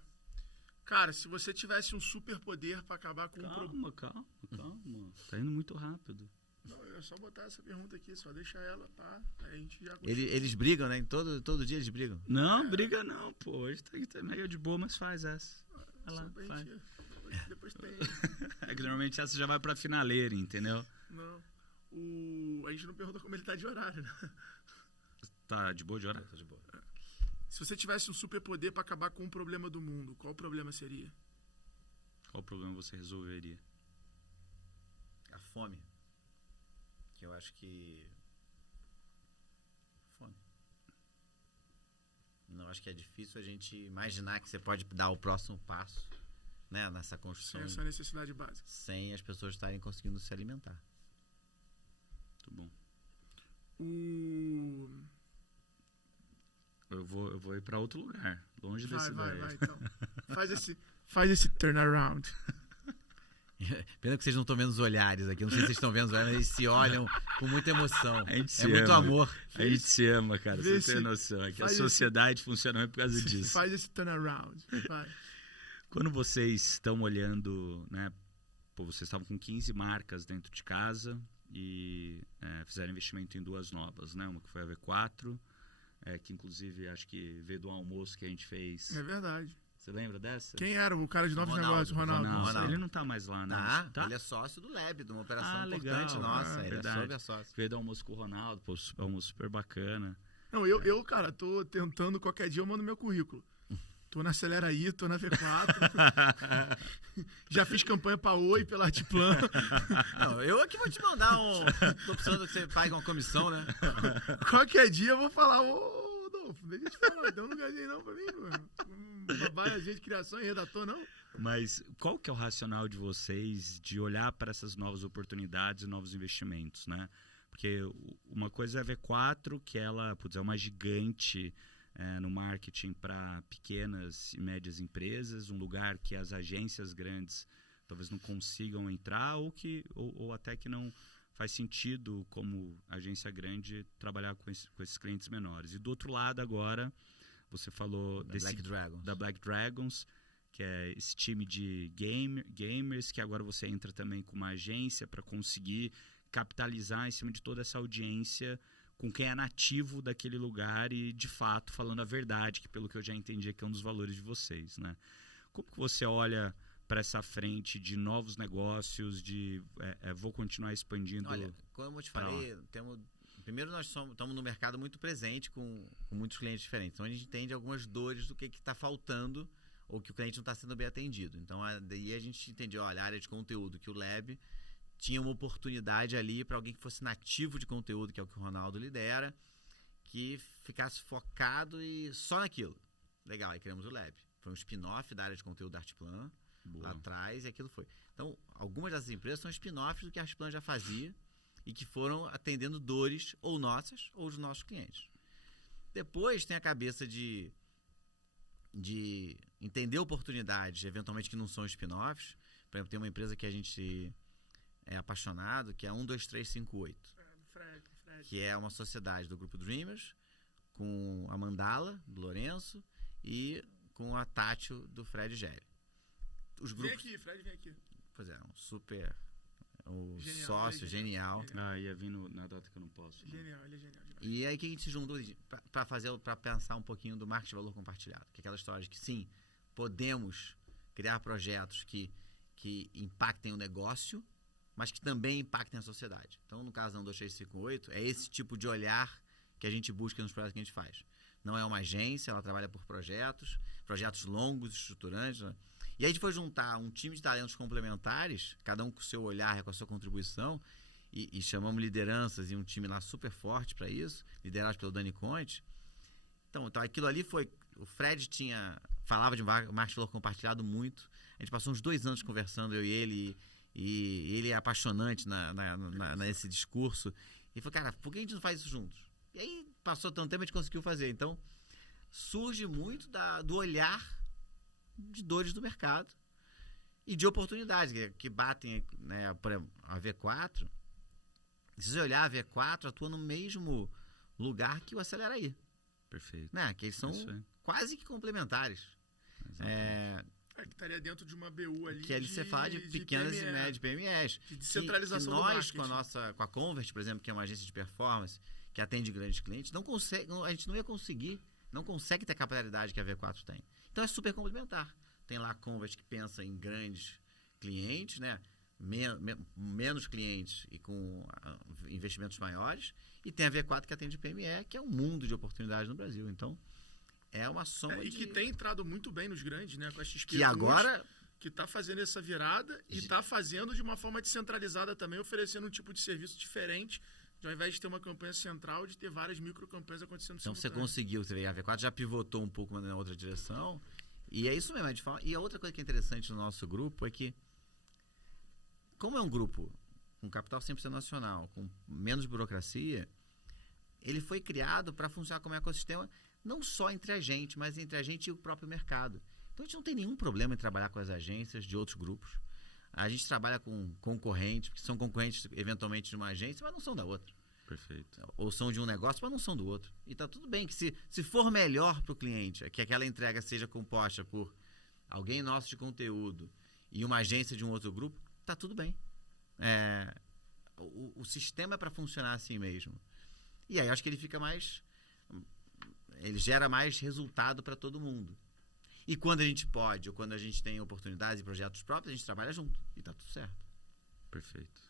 Cara, se você tivesse um superpoder para acabar com Calma. Tá indo muito rápido. Não, é só botar essa pergunta aqui, só deixa ela, pá. Aí a gente já... Eles brigam, né? Todo dia eles brigam. Não, briga não, pô. Hoje tá meio de boa, mas faz essa. Vai lá, faz. Depois tem... É que normalmente essa já vai pra finaleira, entendeu? Não. A gente não pergunta como ele tá de horário, né? Tá de boa de horário? Tá de boa. Se você tivesse um superpoder para acabar com um problema do mundo, qual problema seria? Qual problema você resolveria? A fome. Que eu acho que... Fome. Não, acho que é difícil a gente imaginar que você pode dar o próximo passo, né, nessa construção. Sem essa necessidade básica. Sem as pessoas estarem conseguindo se alimentar. Muito bom. Eu vou ir para outro lugar, longe desse daí. Vai, então. Faz esse turnaround. Pena que vocês não estão vendo os olhares aqui. Não sei se vocês estão vendo os olhares, mas eles se olham com muita emoção. Muito amor. A gente se ama, cara. Você tem noção. É que a sociedade funciona muito por causa disso. Faz esse turnaround. Vai. Quando vocês estão olhando, né? Vocês estavam com 15 marcas dentro de casa e fizeram investimento em 2 novas, né? Uma que foi a V4, que inclusive acho que veio do almoço que a gente fez. É verdade. Você lembra dessa? Quem era o cara de novos negócios? Ronaldo. Ele não tá mais lá, né? Tá? Ele é sócio do Lab, de uma operação importante legal. nossa. Ele verdade. é super sócio. Veio do almoço com o Ronaldo, almoço super bacana. Não, cara, tô tentando, qualquer dia eu mando meu currículo. Tô na Acelera aí, tô na V4. Já fiz campanha pra Oi, pela Artplan. Não, eu aqui vou te mandar tô precisando que você pague uma comissão, né? Qualquer dia eu vou falar, Rodolfo, deixa eu te falar, deu um lugarzinho não pra mim, mano. Trabalha agente de criação e redator, não? Mas qual que é o racional de vocês de olhar para essas novas oportunidades e novos investimentos, né? Porque uma coisa é a V4, que ela é uma gigante no marketing para pequenas e médias empresas, um lugar que as agências grandes talvez não consigam entrar ou até que não faz sentido como agência grande trabalhar com esses clientes menores. E do outro lado agora, você falou da Black Dragons, que é esse time de gamers, que agora você entra também com uma agência para conseguir capitalizar em cima de toda essa audiência com quem é nativo daquele lugar e, de fato, falando a verdade, que pelo que eu já entendi que é um dos valores de vocês, né? Como que você olha para essa frente de novos negócios, vou continuar expandindo? Olha, como eu te falei, primeiro nós estamos no mercado muito presente com muitos clientes diferentes. Então a gente entende algumas dores do que está faltando ou que o cliente não está sendo bem atendido. Então daí a gente entendeu, olha, a área de conteúdo, que o Lab tinha uma oportunidade ali para alguém que fosse nativo de conteúdo, que é o que o Ronaldo lidera, que ficasse focado e só naquilo. Legal, aí criamos o Lab. Foi um spin-off da área de conteúdo da Artplan, lá atrás, e aquilo foi. Então, algumas dessas empresas são spin-offs do que a Artplan já fazia e que foram atendendo dores ou nossas ou dos nossos clientes. Depois tem a cabeça de entender oportunidades, eventualmente que não são spin-offs. Por exemplo, tem uma empresa que a gente é apaixonado, que é a 12358, Fred. que é uma sociedade do Grupo Dreamers, com a Mandala, do Lourenço, e com a Tátil, do Fred Gério. Os grupos... Vem aqui, Fred, vem aqui. Pois é, um super... Um Genial, sócio genial. Ia vir na data que eu não posso. Genial, ele é genial. E aí que a gente se juntou para pensar um pouquinho do marketing de valor compartilhado. Que é aquela história de que sim, podemos criar projetos que impactem o negócio, mas que também impactem a sociedade. Então, no caso da 12358, é esse tipo de olhar que a gente busca nos projetos que a gente faz. Não é uma agência, ela trabalha por projetos longos, estruturantes, né? E aí a gente foi juntar um time de talentos complementares, cada um com o seu olhar, com a sua contribuição, e chamamos lideranças e um time lá super forte para isso, liderado pelo Dani Conte. Então aquilo ali foi... O Fred falava de marketing de valor compartilhado muito. A gente passou uns 2 anos conversando, eu e ele, e ele é apaixonante nesse discurso. E falou, cara, por que a gente não faz isso juntos? E aí passou tanto tempo, a gente conseguiu fazer. Então, surge muito do olhar de dores do mercado e de oportunidades que batem, né? Por exemplo, a V4, se você olhar, a V4 atua no mesmo lugar que o Aceleraí. Perfeito. Né? Que eles são quase que complementares. Que estaria dentro de uma BU ali. Que ali você fala de pequenas e médias PMEs. De descentralização que nós, do com a Convert, por exemplo, que é uma agência de performance que atende grandes clientes, a gente não ia conseguir, não consegue ter a capilaridade que a V4 tem. Então é super complementar. Tem lá a Convert que pensa em grandes clientes, né? Menos clientes e com investimentos maiores. E tem a V4 que atende PME, que é um mundo de oportunidades no Brasil. Então, é uma soma E que tem entrado muito bem nos grandes, né? Com a XP. Que agora... Que está fazendo essa virada e está fazendo de uma forma descentralizada também, oferecendo um tipo de serviço diferente, ao invés de ter uma campanha central, de ter várias microcampanhas acontecendo Então você conseguiu, você vê, a V4 já pivotou um pouco na outra direção. E é isso mesmo, a gente fala. E a outra coisa que é interessante no nosso grupo é que, como é um grupo com capital 100% nacional, com menos burocracia, ele foi criado para funcionar como ecossistema, não só entre a gente, mas entre a gente e o próprio mercado. Então a gente não tem nenhum problema em trabalhar com as agências de outros grupos. A gente trabalha com concorrentes, que são concorrentes eventualmente de uma agência, mas não são da outra. Perfeito. Ou são de um negócio, mas não são do outro. E tá tudo bem, que se for melhor para o cliente, que aquela entrega seja composta por alguém nosso de conteúdo e uma agência de um outro grupo, tá tudo bem. O sistema é para funcionar assim mesmo. E aí acho que ele fica mais... Ele gera mais resultado para todo mundo. E quando a gente pode, ou quando a gente tem oportunidades e projetos próprios, a gente trabalha junto. E tá tudo certo. Perfeito.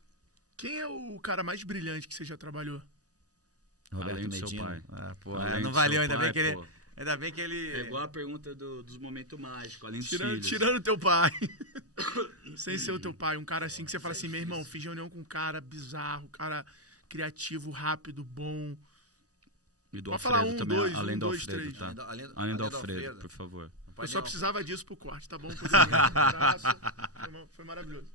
Quem é o cara mais brilhante que você já trabalhou? Roberto Além do seu Medina. pai. Não valeu, ainda bem que ele... É igual a pergunta dos momentos mágicos, além dos filhos. Tirando teu pai. Sem ser o teu pai. Um cara assim que você fala assim, meu irmão, fiz reunião com um cara bizarro, cara criativo, rápido, bom. E do Pode Alfredo falar também, dois, além do dois, Alfredo, três. tá? Além do Alfredo, por favor. Eu só precisava disso pro corte, tá bom? Um abraço. Foi maravilhoso.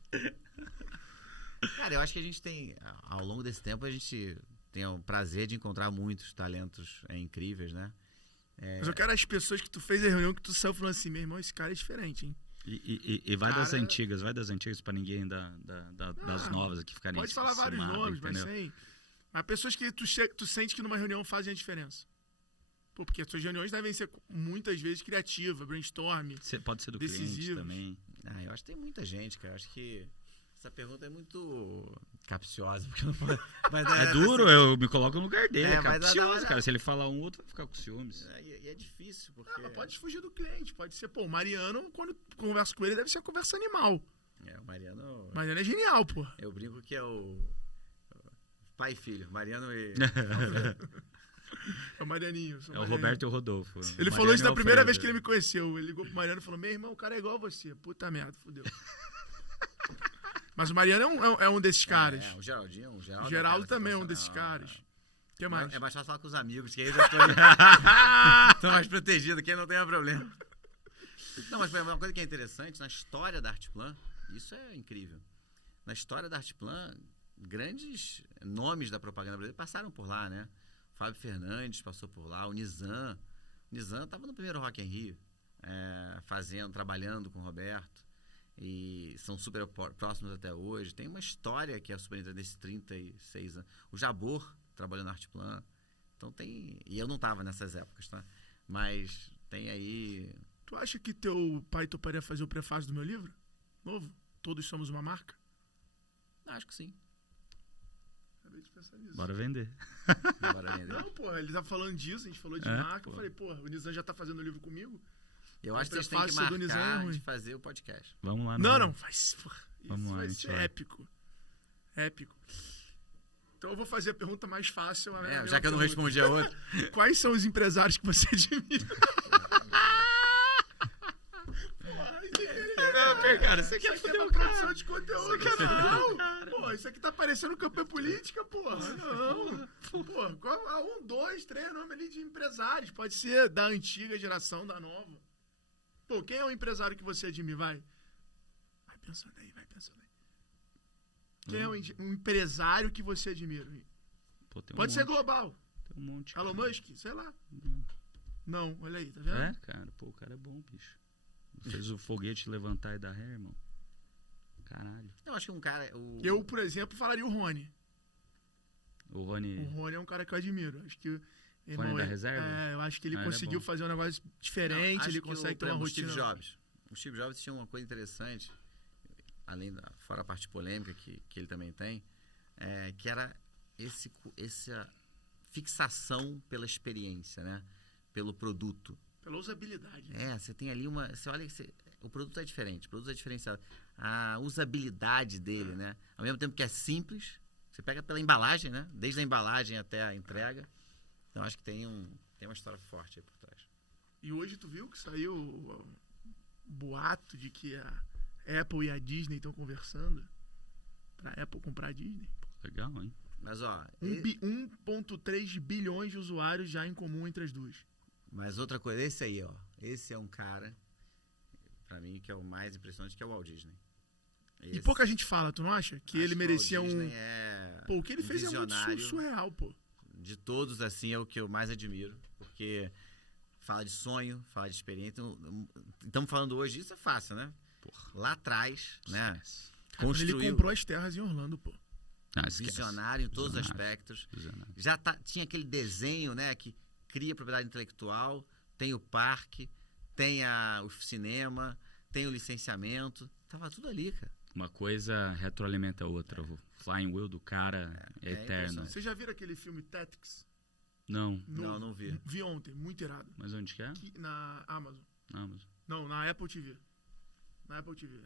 Cara, eu acho que a gente tem, ao longo desse tempo, a gente tem o prazer de encontrar muitos talentos incríveis, né? Mas eu quero as pessoas que tu fez a reunião, que tu saiu falando assim, meu irmão, esse cara é diferente, hein? E vai das antigas pra ninguém das novas aqui ficarem... Pode falar vários nomes, mas sem... Mas pessoas que tu sente que numa reunião fazem a diferença. Pô, porque as suas reuniões devem ser muitas vezes criativas, brainstorm. Pode ser do cliente também. Eu acho que tem muita gente, cara. Eu acho que essa pergunta é muito capciosa. Porque não pode... É duro, eu me coloco no lugar dele. É capcioso, cara. Se ele falar um, outro vai ficar com ciúmes. E é difícil, porque... Mas pode fugir do cliente. Pode ser, pô, o Mariano, quando converso com ele, deve ser uma conversa animal. O Mariano... Mariano é genial, pô. Eu brinco que é o pai e filho. Mariano e... É o Marianinho. É o Roberto e o Rodolfo. Ele falou isso na primeira vez que ele me conheceu. Ele ligou pro Mariano e falou, meu irmão, o cara é igual a você. Puta merda, fudeu. Mas o Mariano é um desses caras. O Geraldinho. O Geraldo também é um desses caras. O que mais? É mais fácil falar com os amigos, que aí eu já tô mais protegido, que aí não tem problema. Não, mas uma coisa que é interessante, na história da Artplan, isso é incrível. Na história da Artplan, grandes nomes da propaganda brasileira passaram por lá, né? Fábio Fernandes passou por lá, o Nizam. O Nizam estava no primeiro Rock in Rio, trabalhando com o Roberto. E são super próximos até hoje. Tem uma história que é super interessante desses 36 anos. O Jabor trabalhou na Artplan. Então tem... E eu não estava nessas épocas, tá? Mas tem aí... Tu acha que teu pai toparia fazer o prefácio do meu livro? Novo? Todos somos uma marca? Acho que sim. Acabei de pensar nisso. Bora vender. Bora vender. Não, porra, ele tá falando disso, a gente falou de marca. Eu falei, porra, o Nizam já tá fazendo o livro comigo? Eu acho que vocês têm que marcar de fazer o podcast. Vamos lá. Não, faz... Vamos isso lá, vai ser épico. Épico. Então eu vou fazer a pergunta mais fácil. Já que eu não respondi a outra. Quais são os empresários que você admira? Cara, isso aqui é uma produção de conteúdo, não. Pô, isso aqui tá parecendo campanha política, porra. Não. Porra, 1, 2, 3 nome ali de empresários. Pode ser da antiga geração, da nova. Pô, quem é o empresário que você admira? Vai pensando aí. Quem é um empresário que você admira? Pô, pode ser global. Tem um monte. Elon Musk? Sei lá. Não, olha aí, tá vendo? Cara, pô, o cara é bom, bicho. Fez o foguete levantar e dar ré, irmão. Caralho. Eu acho que um cara... Eu, por exemplo, falaria o Rony. O Rony é um cara que eu admiro. Acho que... Rony da reserva? Eu acho que ele conseguiu fazer um negócio diferente, ele consegue ter uma rotina. O Steve Jobs tinha uma coisa interessante, fora a parte polêmica que ele também tem, que era essa fixação pela experiência, né? Pelo produto. Pela usabilidade. Né? Você tem ali você olha que o produto é diferente, o produto é diferenciado. A usabilidade dele, né? Ao mesmo tempo que é simples, você pega pela embalagem, né? Desde a embalagem até a entrega. Então acho que tem uma história forte aí por trás. E hoje tu viu que saiu o boato de que a Apple e a Disney estão conversando pra Apple comprar a Disney? Legal, hein? Mas 1,3 bilhões de usuários já em comum entre as duas. Mas outra coisa, esse é um cara, pra mim, que é o mais impressionante, que é o Walt Disney. E pouca gente fala, tu não acha? Que ele merecia Pô, o que ele fez é muito surreal, pô. De todos, assim, é o que eu mais admiro. Porque fala de sonho, fala de experiência. Estamos falando hoje, isso é fácil, né? Porra. Lá atrás, né? Construiu... Ele comprou as terras em Orlando, pô. Visionário em todos os aspectos. Já tinha aquele desenho, né? Que cria propriedade intelectual, tem o parque, tem o cinema, tem o licenciamento. Tava tudo ali, cara. Uma coisa retroalimenta a outra. O Flying Wheel do cara é eterno. Vocês já viram aquele filme Tactics? Não. Não vi. Vi ontem, muito irado. Mas onde que é? Na Amazon. Na Amazon. Não, na Apple TV. Apple TV.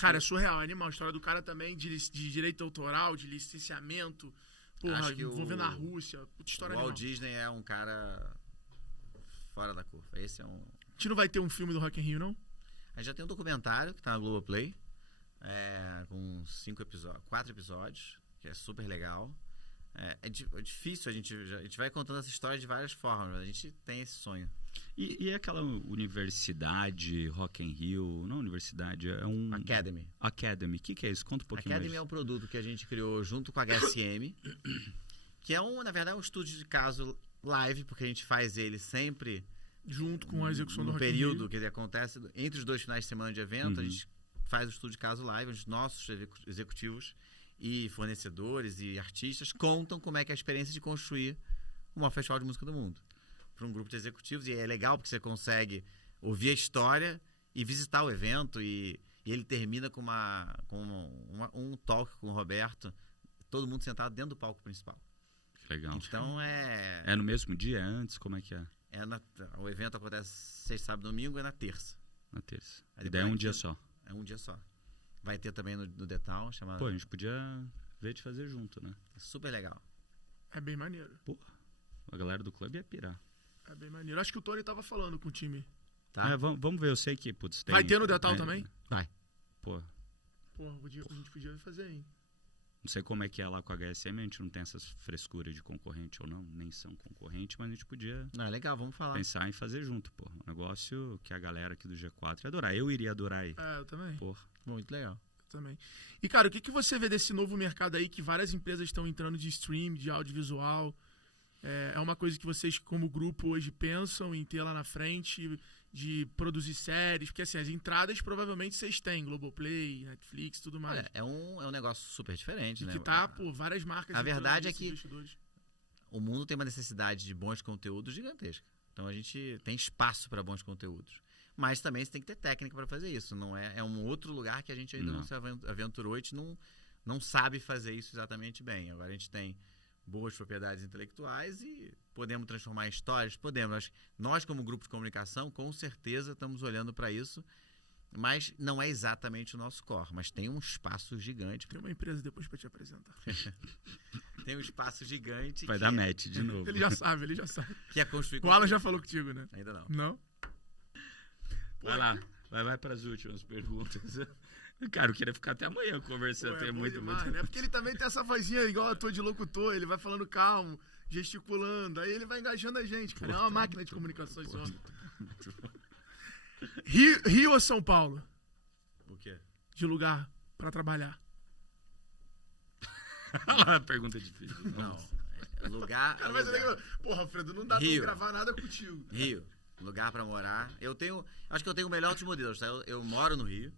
Cara, é surreal, é animal. A história do cara também de direito autoral, de licenciamento. Porra, envolvendo a Rússia. História o animal. Walt Disney é um cara fora da curva. Esse é um... A gente não vai ter um filme do Rock in Rio, não? A gente já tem um documentário que tá na Globoplay, com 4 episódios, que é super legal. É difícil, a gente vai contando essa história de várias formas, mas a gente tem esse sonho. E aquela universidade, Rock in Rio, não universidade, é um... Academy, o que é isso? Conta um pouquinho Academy é um produto que a gente criou junto com a HSM, que na verdade, é um estúdio de caso live, porque a gente faz ele sempre... Junto com a execução do Rock in Rio. No período que ele acontece, entre os 2 finais de semana de evento, a gente faz o estúdio de caso live, onde nossos executivos e fornecedores e artistas contam como é que é a experiência de construir o maior festival de música do mundo para um grupo de executivos. E é legal porque você consegue ouvir a história e visitar o evento, e ele termina com um talk com o Roberto, todo mundo sentado dentro do palco principal. Que legal. Então É no mesmo dia? É antes? Como é que é? O evento acontece sexta, sábado e domingo, é na terça. Na terça. E daí é um dia só? É um dia só. Vai ter também no The Town, chamado... Pô, a gente podia ver de fazer junto, né? É super legal. É bem maneiro. Porra, a galera do clube ia pirar. É bem maneiro. Acho que o Tony tava falando com o time. Tá? Vamos ver, eu sei que, putz, tem... Vai ter no The Town também? Vai. Pô. Porra, a gente podia fazer, hein? Não sei como é que é lá com a HSM, a gente não tem essas frescuras de concorrente ou não, nem são concorrente, mas a gente podia... Não, é legal, vamos falar. Pensar em fazer junto, pô. Um negócio que a galera aqui do G4 ia adorar. Eu iria adorar aí. Eu também. Porra. Muito legal. Eu também. E, cara, o que você vê desse novo mercado aí, que várias empresas estão entrando de stream, de audiovisual? É uma coisa que vocês, como grupo, hoje pensam em ter lá na frente, de produzir séries? Porque, assim, as entradas provavelmente vocês têm, Globoplay, Netflix, tudo mais. Olha, é um negócio super diferente, E né? que tá, pô, várias marcas... A verdade é nisso, que investidores. o mundo tem uma necessidade de bons conteúdos gigantesca. Então a gente tem espaço para bons conteúdos. Mas também você tem que ter técnica para fazer isso. Não é um outro lugar que a gente ainda não se aventurou e a gente não sabe fazer isso exatamente bem. Agora a gente tem boas propriedades intelectuais e podemos transformar em histórias? Podemos. Nós, como grupo de comunicação, com certeza estamos olhando para isso, mas não é exatamente o nosso core. Mas tem um espaço gigante. Tem uma empresa depois para te apresentar. Tem um espaço gigante. Vai dar match de novo. Ele já sabe. Que é construir. O Alan já falou contigo, né? Ainda não. Não? Vai lá. Vai para as últimas perguntas. Cara, eu queria ficar até amanhã conversando. Pô, Tem muito. demais, né? Porque ele também tem essa vozinha igual ator de locutor. Ele vai falando calmo, gesticulando. Aí ele vai engajando a gente, cara. É uma máquina de comunicação esse homem. Rio ou São Paulo? O quê? De lugar pra trabalhar. Olha lá, pergunta difícil. Não. Lugar. Cara, mas porra, Alfredo, não dá Rio. pra gravar nada contigo. Rio. Lugar pra morar. Acho que eu tenho o melhor dos modelos, tá? Eu moro no Rio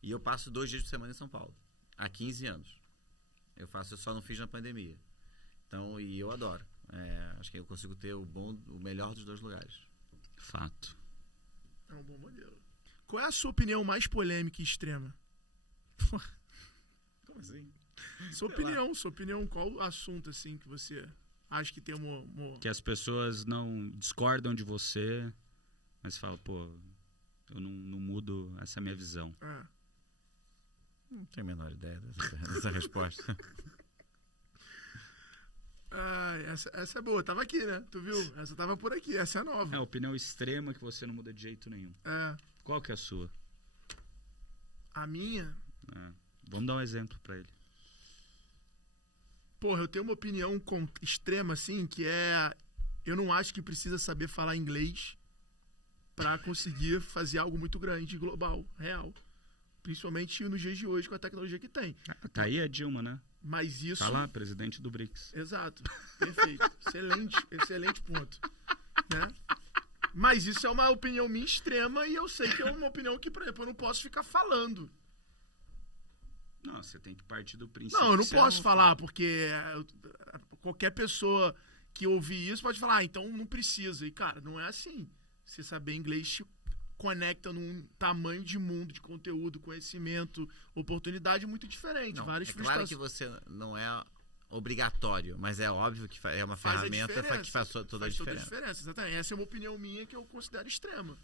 e eu passo 2 dias por semana em São Paulo. Há 15 anos. Eu só não fiz na pandemia. Então, e eu adoro. Acho que eu consigo ter o melhor dos 2 lugares. Fato. É um bom modelo. Qual é a sua opinião mais polêmica e extrema? Como assim? Sua opinião, qual assunto assim que você acha que tem que as pessoas não discordam de você, mas fala, pô, eu não mudo essa minha visão. Não tenho a menor ideia dessa resposta. Essa é boa, tava aqui, né? Tu viu? Essa tava por aqui, essa é nova. É a opinião extrema que você não muda de jeito nenhum. Qual que é a sua? A minha? Vamos dar um exemplo pra ele. Porra, eu tenho uma opinião extrema, assim, que é... Eu não acho que precisa saber falar inglês pra conseguir fazer algo muito grande, global, real. Principalmente nos dias de hoje, com a tecnologia que tem. Tá aí a Dilma, né? Mas isso... Tá lá, presidente do BRICS. Exato. Perfeito. Excelente ponto. Né? Mas isso é uma opinião minha extrema e eu sei que é uma opinião que, por exemplo, eu não posso ficar falando. Não, você tem que partir do princípio. Não, eu não posso falar, porque qualquer pessoa que ouvir isso pode falar, então não precisa. E, cara, não é assim. Você saber inglês te conecta num tamanho de mundo, de conteúdo, conhecimento, oportunidade muito diferente. Não, várias frustrações. Claro que você não é obrigatório, mas é óbvio que é uma ferramenta que faz toda a diferença. Exatamente. Essa é uma opinião minha que eu considero extrema.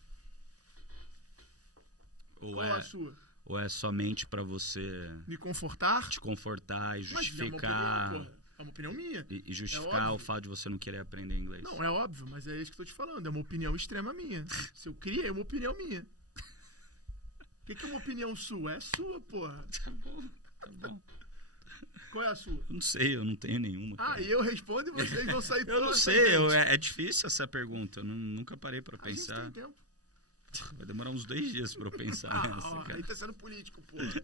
Qual é a sua? Ou é somente pra você... Me confortar? Te confortar e justificar... Mas é uma opinião minha. E justificar o fato de você não querer aprender inglês. Não, é óbvio, mas é isso que eu tô te falando. É uma opinião extrema minha. Se eu criei, é uma opinião minha. O que é uma opinião sua? É sua, porra. Tá bom. Qual é a sua? Eu não sei, eu não tenho nenhuma. E eu respondo e vocês vão sair Eu não sei, é difícil essa pergunta. Eu nunca parei pra pensar. A gente tem tempo. Vai demorar uns 2 dias pra eu pensar nessa, cara. Aí tá sendo político, porra.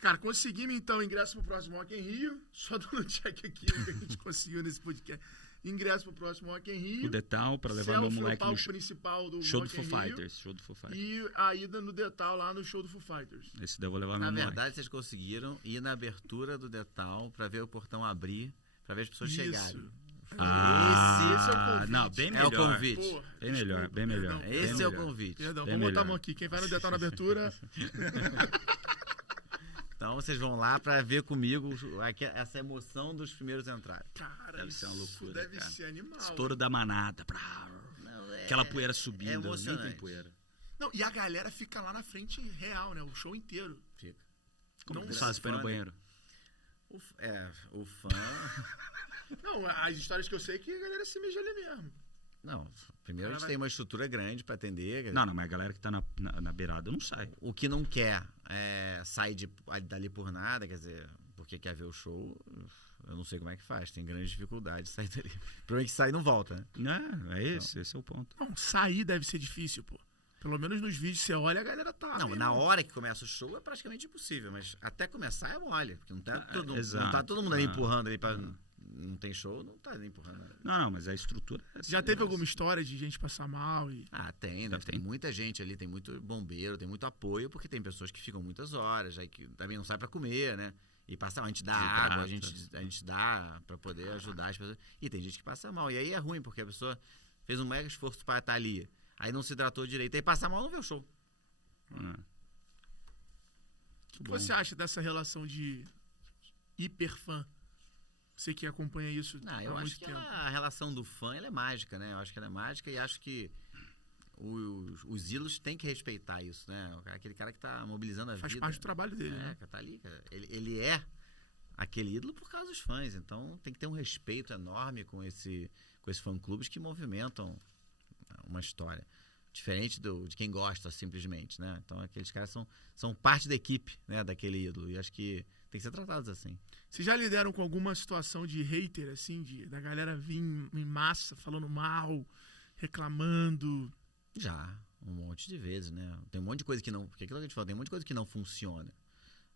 Cara, conseguimos então ingresso pro próximo Rock in Rio. Só dando um check aqui o que a gente conseguiu nesse podcast. Ingresso pro próximo Rock in Rio. O Detal pra levar meu moleque no principal do show do Rock Foo in Rio. Fighters. Show do Foo Fighters. E a ida no Detal lá no show do Foo Fighters. Esse daí eu vou levar meu moleque. Na verdade, vocês conseguiram ir na abertura do Detal pra ver o portão abrir, pra ver as pessoas chegarem. Esse é o convite. Não, bem melhor. É o convite. Porra, bem melhor, bem melhor. Esse é o convite. Perdão, bem vamos botar melhor. a mão aqui. Quem vai no Detal na abertura... Então vocês vão lá pra ver comigo essa emoção dos primeiros entrarem. Cara, deve ser uma loucura, deve cara. ser animal. Estouro da manada. Aquela poeira subindo. É Nem emocionante. tem poeira. Não, e a galera fica lá na frente real, né? O show inteiro. Fica. Como Não eles fazem pra ir no fã, banheiro? O fã... Não, as histórias que eu sei é que a galera se mija ali mesmo. Não, primeiro a gente tem uma estrutura grande pra atender. Não, mas a galera que tá na beirada não sai. O que não quer sair dali por nada, quer dizer, porque quer ver o show, eu não sei como é que faz. Tem grande dificuldade de sair dali. O problema é que sai e não volta, né? Esse é o ponto. Não, sair deve ser difícil, pô. Pelo menos nos vídeos você olha, a galera tá. Não, mesmo. na hora que começa o show é praticamente impossível, mas até começar é mole, porque não tá todo, exato. não tá todo mundo ali empurrando ali pra... Não tem show, não tá ali empurrando. Não, mas a estrutura... Você já teve alguma história de gente passar mal? Tem, né? Tem muita gente ali, tem muito bombeiro, tem muito apoio, porque tem pessoas que ficam muitas horas, aí que também não sai pra comer, né? E passa mal, a gente dá água, a gente dá pra poder ajudar as pessoas. E tem gente que passa mal. E aí é ruim, porque a pessoa fez um mega esforço pra estar ali, aí não se hidratou direito, aí passa mal, não vê o show. O que você acha dessa relação de hiperfã? Você que acompanha isso há eu muito acho que tempo. a relação do fã ela é mágica, né? Eu acho que ela é mágica e acho que os ídolos têm que respeitar isso, né? Aquele cara que tá mobilizando a vida. Faz parte do trabalho dele, né? Tá ali, cara. Ele é aquele ídolo por causa dos fãs, então tem que ter um respeito enorme com esses fã-clubes que movimentam uma história. Diferente de quem gosta, simplesmente, né? Então, aqueles caras são parte da equipe, né? Daquele ídolo. E acho que tem que ser tratados assim. Vocês já lidaram com alguma situação de hater, assim, da galera vir em massa, falando mal, reclamando? Já, um monte de vezes, né? Tem um monte de coisa que não... Porque aquilo que a gente falou, tem um monte de coisa que não funciona.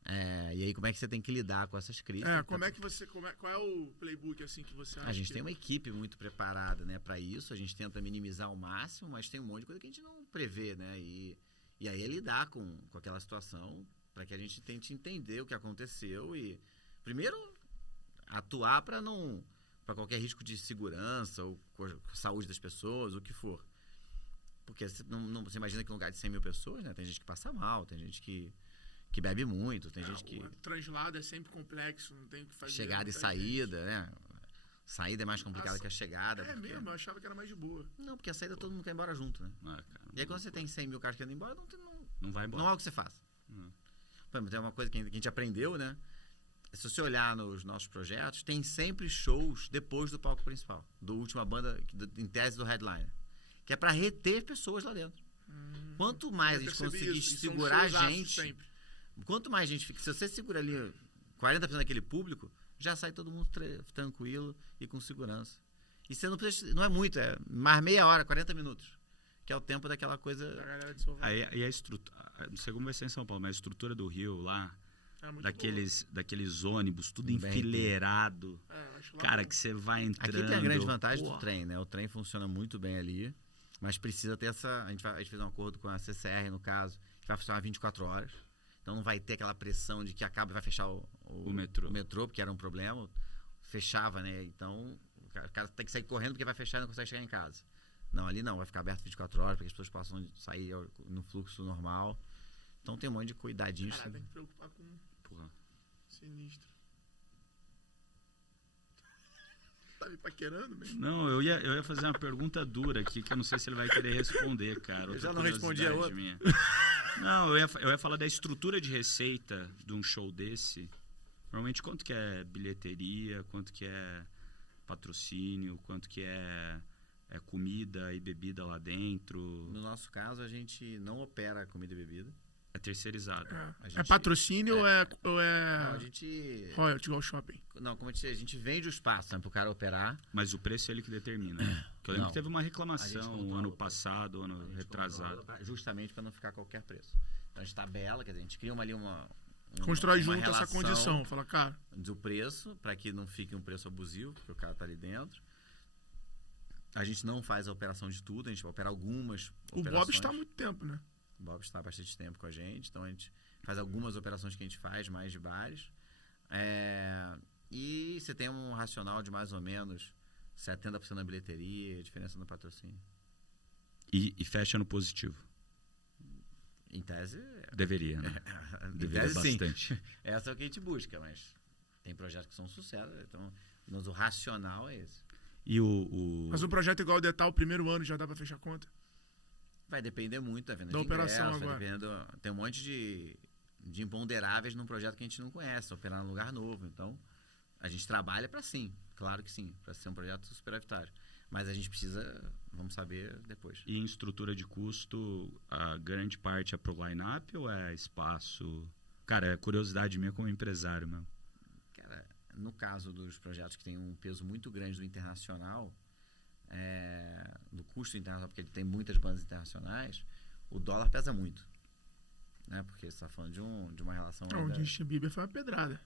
E aí, como é que você tem que lidar com essas críticas? Qual é o playbook, assim, que você acha? A gente tem uma equipe muito preparada, né, para isso. A gente tenta minimizar ao máximo, mas tem um monte de coisa que a gente não prevê, né? E aí é lidar com aquela situação para que a gente tente entender o que aconteceu e, primeiro, atuar para qualquer risco de segurança ou saúde das pessoas, o que for. Porque você imagina que em um lugar de 100 mil pessoas, né, tem gente que passa mal, tem gente que bebe muito, tem gente que... O translado é sempre complexo, não tem o que fazer. Chegada e saída, né? Saída é mais complicada que a chegada. Mesmo, eu achava que era mais de boa. Não, porque a saída todo mundo quer ir embora junto, né? E aí quando você tem 100 mil caras querendo ir embora, não vai embora. Não é o que você faz. Por exemplo, tem uma coisa que a gente aprendeu, né? Se você olhar nos nossos projetos, tem sempre shows depois do palco principal, do última banda, em tese do headliner, que é para reter pessoas lá dentro. Quanto mais a gente conseguir segurar a gente... Sempre. Quanto mais gente fica... Se você segura ali 40% daquele público, já sai todo mundo tranquilo e com segurança. E você não precisa... Não é muito, é mais meia hora, 40 minutos. Que é o tempo daquela coisa... Aí a estrutura... Não sei como vai ser em São Paulo, mas a estrutura do Rio lá... Daqueles ônibus, tudo enfileirado. Cara, que você vai entrando... Aqui tem a grande vantagem do trem, né? O trem funciona muito bem ali, mas precisa ter essa... A gente fez um acordo com a CCR, no caso, que vai funcionar 24 horas. Então não vai ter aquela pressão de que acaba e vai fechar o metrô, porque era um problema. Fechava, né? Então o cara tem que sair correndo porque vai fechar e não consegue chegar em casa. Não, ali não, vai ficar aberto 24 horas para que as pessoas possam sair no fluxo normal. Então tem um monte de cuidadinhos. Tem que preocupar com... Sinistro. Tá me paquerando mesmo? Não, eu ia fazer uma pergunta dura aqui, que eu não sei se ele vai querer responder, cara. Eu já não respondi a outra. Minha. Não, eu ia falar da estrutura de receita de um show desse. Normalmente, quanto que é bilheteria, quanto que é patrocínio, quanto que é comida e bebida lá dentro? No nosso caso, a gente não opera comida e bebida. É terceirizado. É patrocínio ou é Não, a gente... royalty igual shopping? Não, como a gente vende o espaço, né, pro cara operar. Mas o preço é ele que determina. Porque eu lembro que teve uma reclamação ano passado, ano retrasado. Justamente para não ficar qualquer preço. Então a gente tabela, quer dizer, a gente cria uma constrói junto essa condição. Fala, cara... Do preço, para que não fique um preço abusivo, porque o cara tá ali dentro. A gente não faz a operação de tudo, a gente vai operar algumas operações. O Bob está há muito tempo, né? O Bob está há bastante tempo com a gente, então a gente faz algumas operações que a gente faz, mais de bares. E você tem um racional de mais ou menos 70% na bilheteria, diferença no patrocínio. E fecha no positivo? Em tese... Deveria, né? Deveria em tese, bastante. Sim. Essa é o que a gente busca, mas tem projetos que são sucesso, então o racional é esse. Mas um projeto igual o Detal, o primeiro ano já dá para fechar conta? Vai depender muito da venda da de operação ingresso, agora. Tem um monte de imponderáveis num projeto que a gente não conhece, operar num lugar novo. Então, a gente trabalha para sim, claro que sim, para ser um projeto superavitário. Mas a gente precisa, vamos saber depois. E em estrutura de custo, a grande parte é pro line-up ou é espaço? Cara, é curiosidade minha como empresário mesmo. Cara, no caso dos projetos que tem um peso muito grande do internacional, do custo internacional, porque ele tem muitas bandas internacionais, o dólar pesa muito. Né? Porque você tá falando de uma relação... Não, o Justin Bieber foi uma pedrada.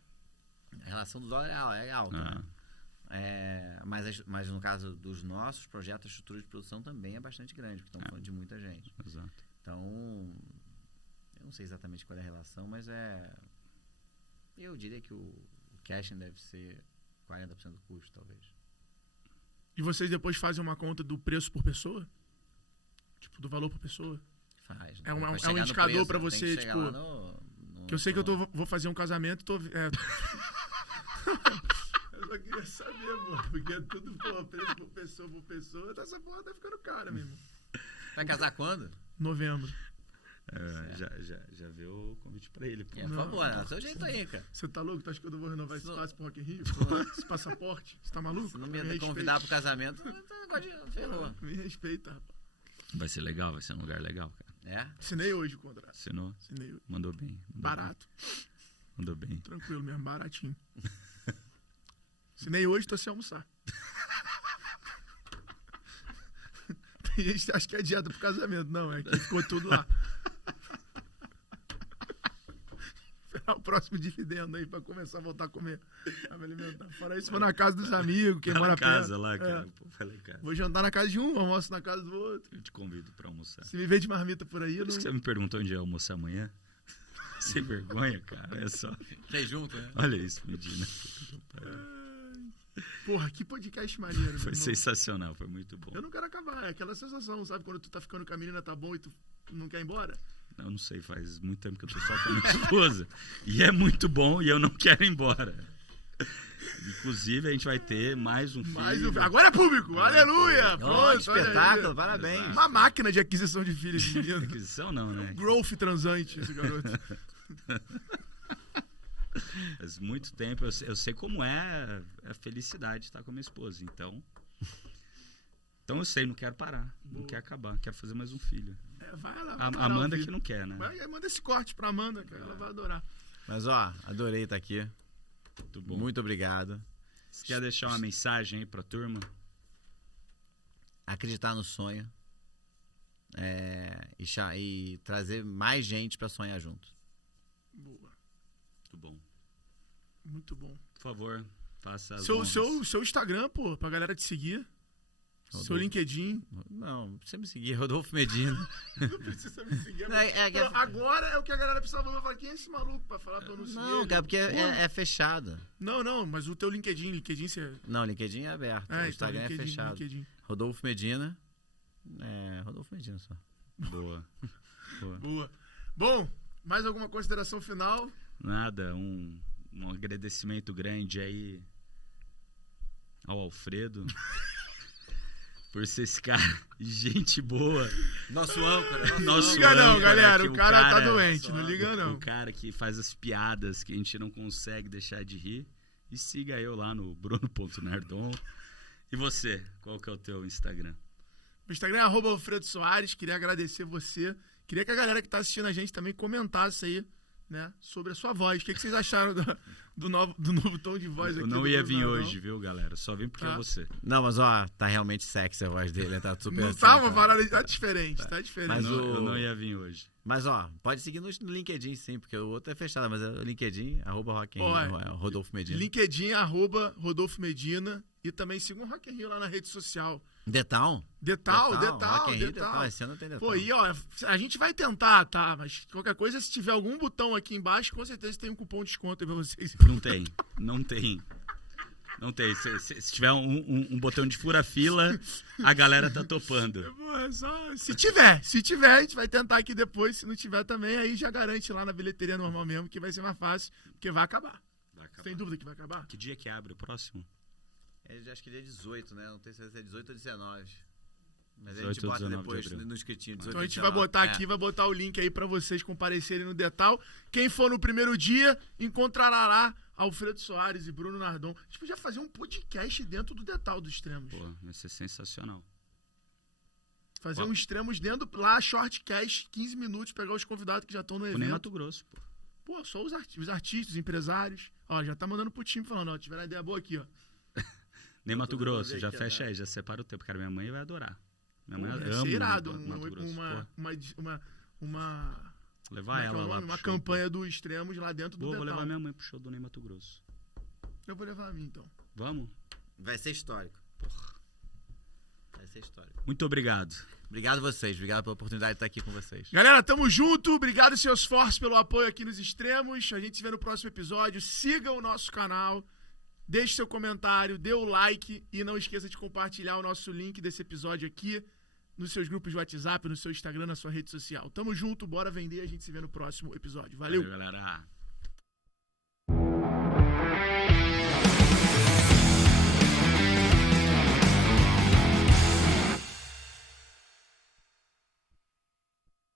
A relação do dólar é alta, né? Mas no caso dos nossos projetos, a estrutura de produção também é bastante grande, porque estamos falando de muita gente. Exato. Então, eu não sei exatamente qual é a relação, mas eu diria que o casting deve ser 40% do custo, talvez. E vocês depois fazem uma conta do preço por pessoa? Tipo, do valor por pessoa? Faz. É um Pra chegar no indicador preço, pra tem você, que chegar tipo... lá no Que eu sei que vou fazer um casamento e tô... Eu só queria saber, mano. Porque é tudo, pô, preço por pessoa. Essa porra tá ficando cara, meu irmão. Vai casar quando? Novembro. Já viu o convite pra ele. Pô. Por favor, é o seu jeito aí, cara. Você tá louco? Tu acha que eu não vou renovar esse espaço pro Rock in Rio? Esse passaporte? Você tá maluco? Se não me convidar pro casamento, ferrou. Me respeita, rapaz. Vai ser legal, vai ser um lugar legal, cara. Assinei hoje o contrato. Assinou? Assinei hoje. Mandou bem. Barato. Mandou bem. Tranquilo mesmo, baratinho. Assinei hoje, tô sem almoçar. Tem gente que acha que é dieta pro casamento. Não, é que ficou tudo lá. Esperar o próximo dividendo aí pra começar a voltar a comer. A me alimentar. Fora isso, vou na casa dos amigos, quem mora na perto. casa lá, cara. Pô, vai lá em casa. Vou jantar na casa de um, almoço na casa do outro. Eu te convido pra almoçar. Se me vê de marmita por aí, eu Por não... isso que você me perguntou onde ia almoçar amanhã. Sem vergonha, cara. É só. Fez junto, né? Olha isso, Medina. Porra, que podcast maneiro. Foi meu irmão. sensacional, foi muito bom. Eu não quero acabar, é aquela sensação, sabe? Quando tu tá ficando com a menina, tá bom e tu não quer ir embora. Eu não sei, faz muito tempo que eu tô só com a minha esposa. E é muito bom e eu não quero ir embora. Inclusive, a gente vai ter mais um filho. Agora é público, aleluia! Oh, Pronto, espetáculo, parabéns. Exato. Uma máquina de aquisição de filhos de menino. Aquisição não, né? Growth transante, esse garoto. Faz muito tempo, eu sei como é a felicidade de estar com a minha esposa. Então eu sei, não quero parar. Não quero acabar, quero fazer mais um filho. Vai lá. A Amanda que não quer, né? Manda esse corte pra Amanda, cara, ela vai adorar. Mas, ó, adorei estar aqui. Muito bom. Muito obrigado. Você quer deixar uma mensagem aí pra turma? Acreditar no sonho. E trazer mais gente pra sonhar junto. Boa. Muito bom. Muito bom. Por favor, faça as Seu Instagram, pô, pra galera te seguir. Rodolfo. Seu LinkedIn. Não precisa me seguir, Rodolfo Medina. Não precisa me seguir. Agora é o que a galera precisa falar. Eu falo, quem é esse maluco pra falar pra eu não seguir? Não, cara, porque é fechado. Não, mas o teu LinkedIn você... Não, LinkedIn é aberto. O Instagram então, é fechado. LinkedIn. Rodolfo Medina. Rodolfo Medina só. Boa. Boa. Bom, mais alguma consideração final? Nada, um agradecimento grande aí ao Alfredo por ser esse cara, gente boa. Nosso âncora. Não liga não, galera, o cara tá doente, não liga não. O cara que faz as piadas que a gente não consegue deixar de rir. E siga eu lá no bruno.nardon. E você, qual que é o teu Instagram? O Instagram é @Alfredo Soares. Queria agradecer você. Queria que a galera que tá assistindo a gente também comentasse aí, né, sobre a sua voz. O que vocês acharam do novo tom de voz aqui? Eu não ia vir hoje, viu, galera? Só vim porque é você. Não, mas ó, tá realmente sexy a voz dele, tá super não assim, tá uma cara. parada, tá diferente, tá diferente. Mas Eu não ia vir hoje. Mas ó, pode seguir no LinkedIn sim, porque o outro é fechado, mas é o LinkedIn, Rodolfo Medina. LinkedIn, @Rodolfo Medina. E também siga o Rock in Rio lá na rede social. Detal. Detal. Rock in Rio, Detal. Esse ano tem Detal. Pô, e ó, a gente vai tentar, tá? Mas qualquer coisa, se tiver algum botão aqui embaixo, com certeza tem um cupom de desconto aí pra vocês. Não tem. Se tiver um botão de fura-fila, a galera tá topando. Se tiver, a gente vai tentar aqui depois. Se não tiver também, aí já garante lá na bilheteria normal mesmo, que vai ser mais fácil, porque vai acabar. Tem dúvida que vai acabar? Que dia que abre o próximo? Acho que dia 18, né? Não sei se é 18 ou 19. Mas 18, a gente bota 19 depois de abril. no escritinho. 18, Então a gente 19. vai botar aqui, vai botar o link aí pra vocês comparecerem no Detal. Quem for no primeiro dia, encontrará lá Alfredo Soares e Bruno Nardon. A gente podia fazer um podcast dentro do Detal dos Extremos. Pô, vai ser sensacional. Fazer um Extremos dentro lá, shortcast, 15 minutos, pegar os convidados que já estão no evento. Nem Mato Grosso, pô. Pô, só os artistas, os empresários. Ó, já tá mandando pro time falando, ó, tiver uma ideia boa aqui, ó. Nem Mato Grosso, já fecha aí, já separa o tempo. Cara, minha mãe vai adorar. Minha mãe Pô, ama irado, Mato Grosso. Levar ela lá uma campanha do Extremos lá dentro do Vou Betal. levar minha mãe pro show do Ney Mato Grosso. Eu vou levar a mim, então. Vamos? Vai ser histórico. Vai ser histórico. Muito obrigado. Obrigado a vocês. Obrigado pela oportunidade de estar aqui com vocês. Galera, tamo junto. Obrigado, seus fortes, pelo apoio aqui nos Extremos. A gente se vê no próximo episódio. Siga o nosso canal. Deixe seu comentário, dê o like e não esqueça de compartilhar o nosso link desse episódio aqui nos seus grupos de WhatsApp, no seu Instagram, na sua rede social. Tamo junto, bora vender. A gente se vê no próximo episódio. Valeu. Valeu, galera.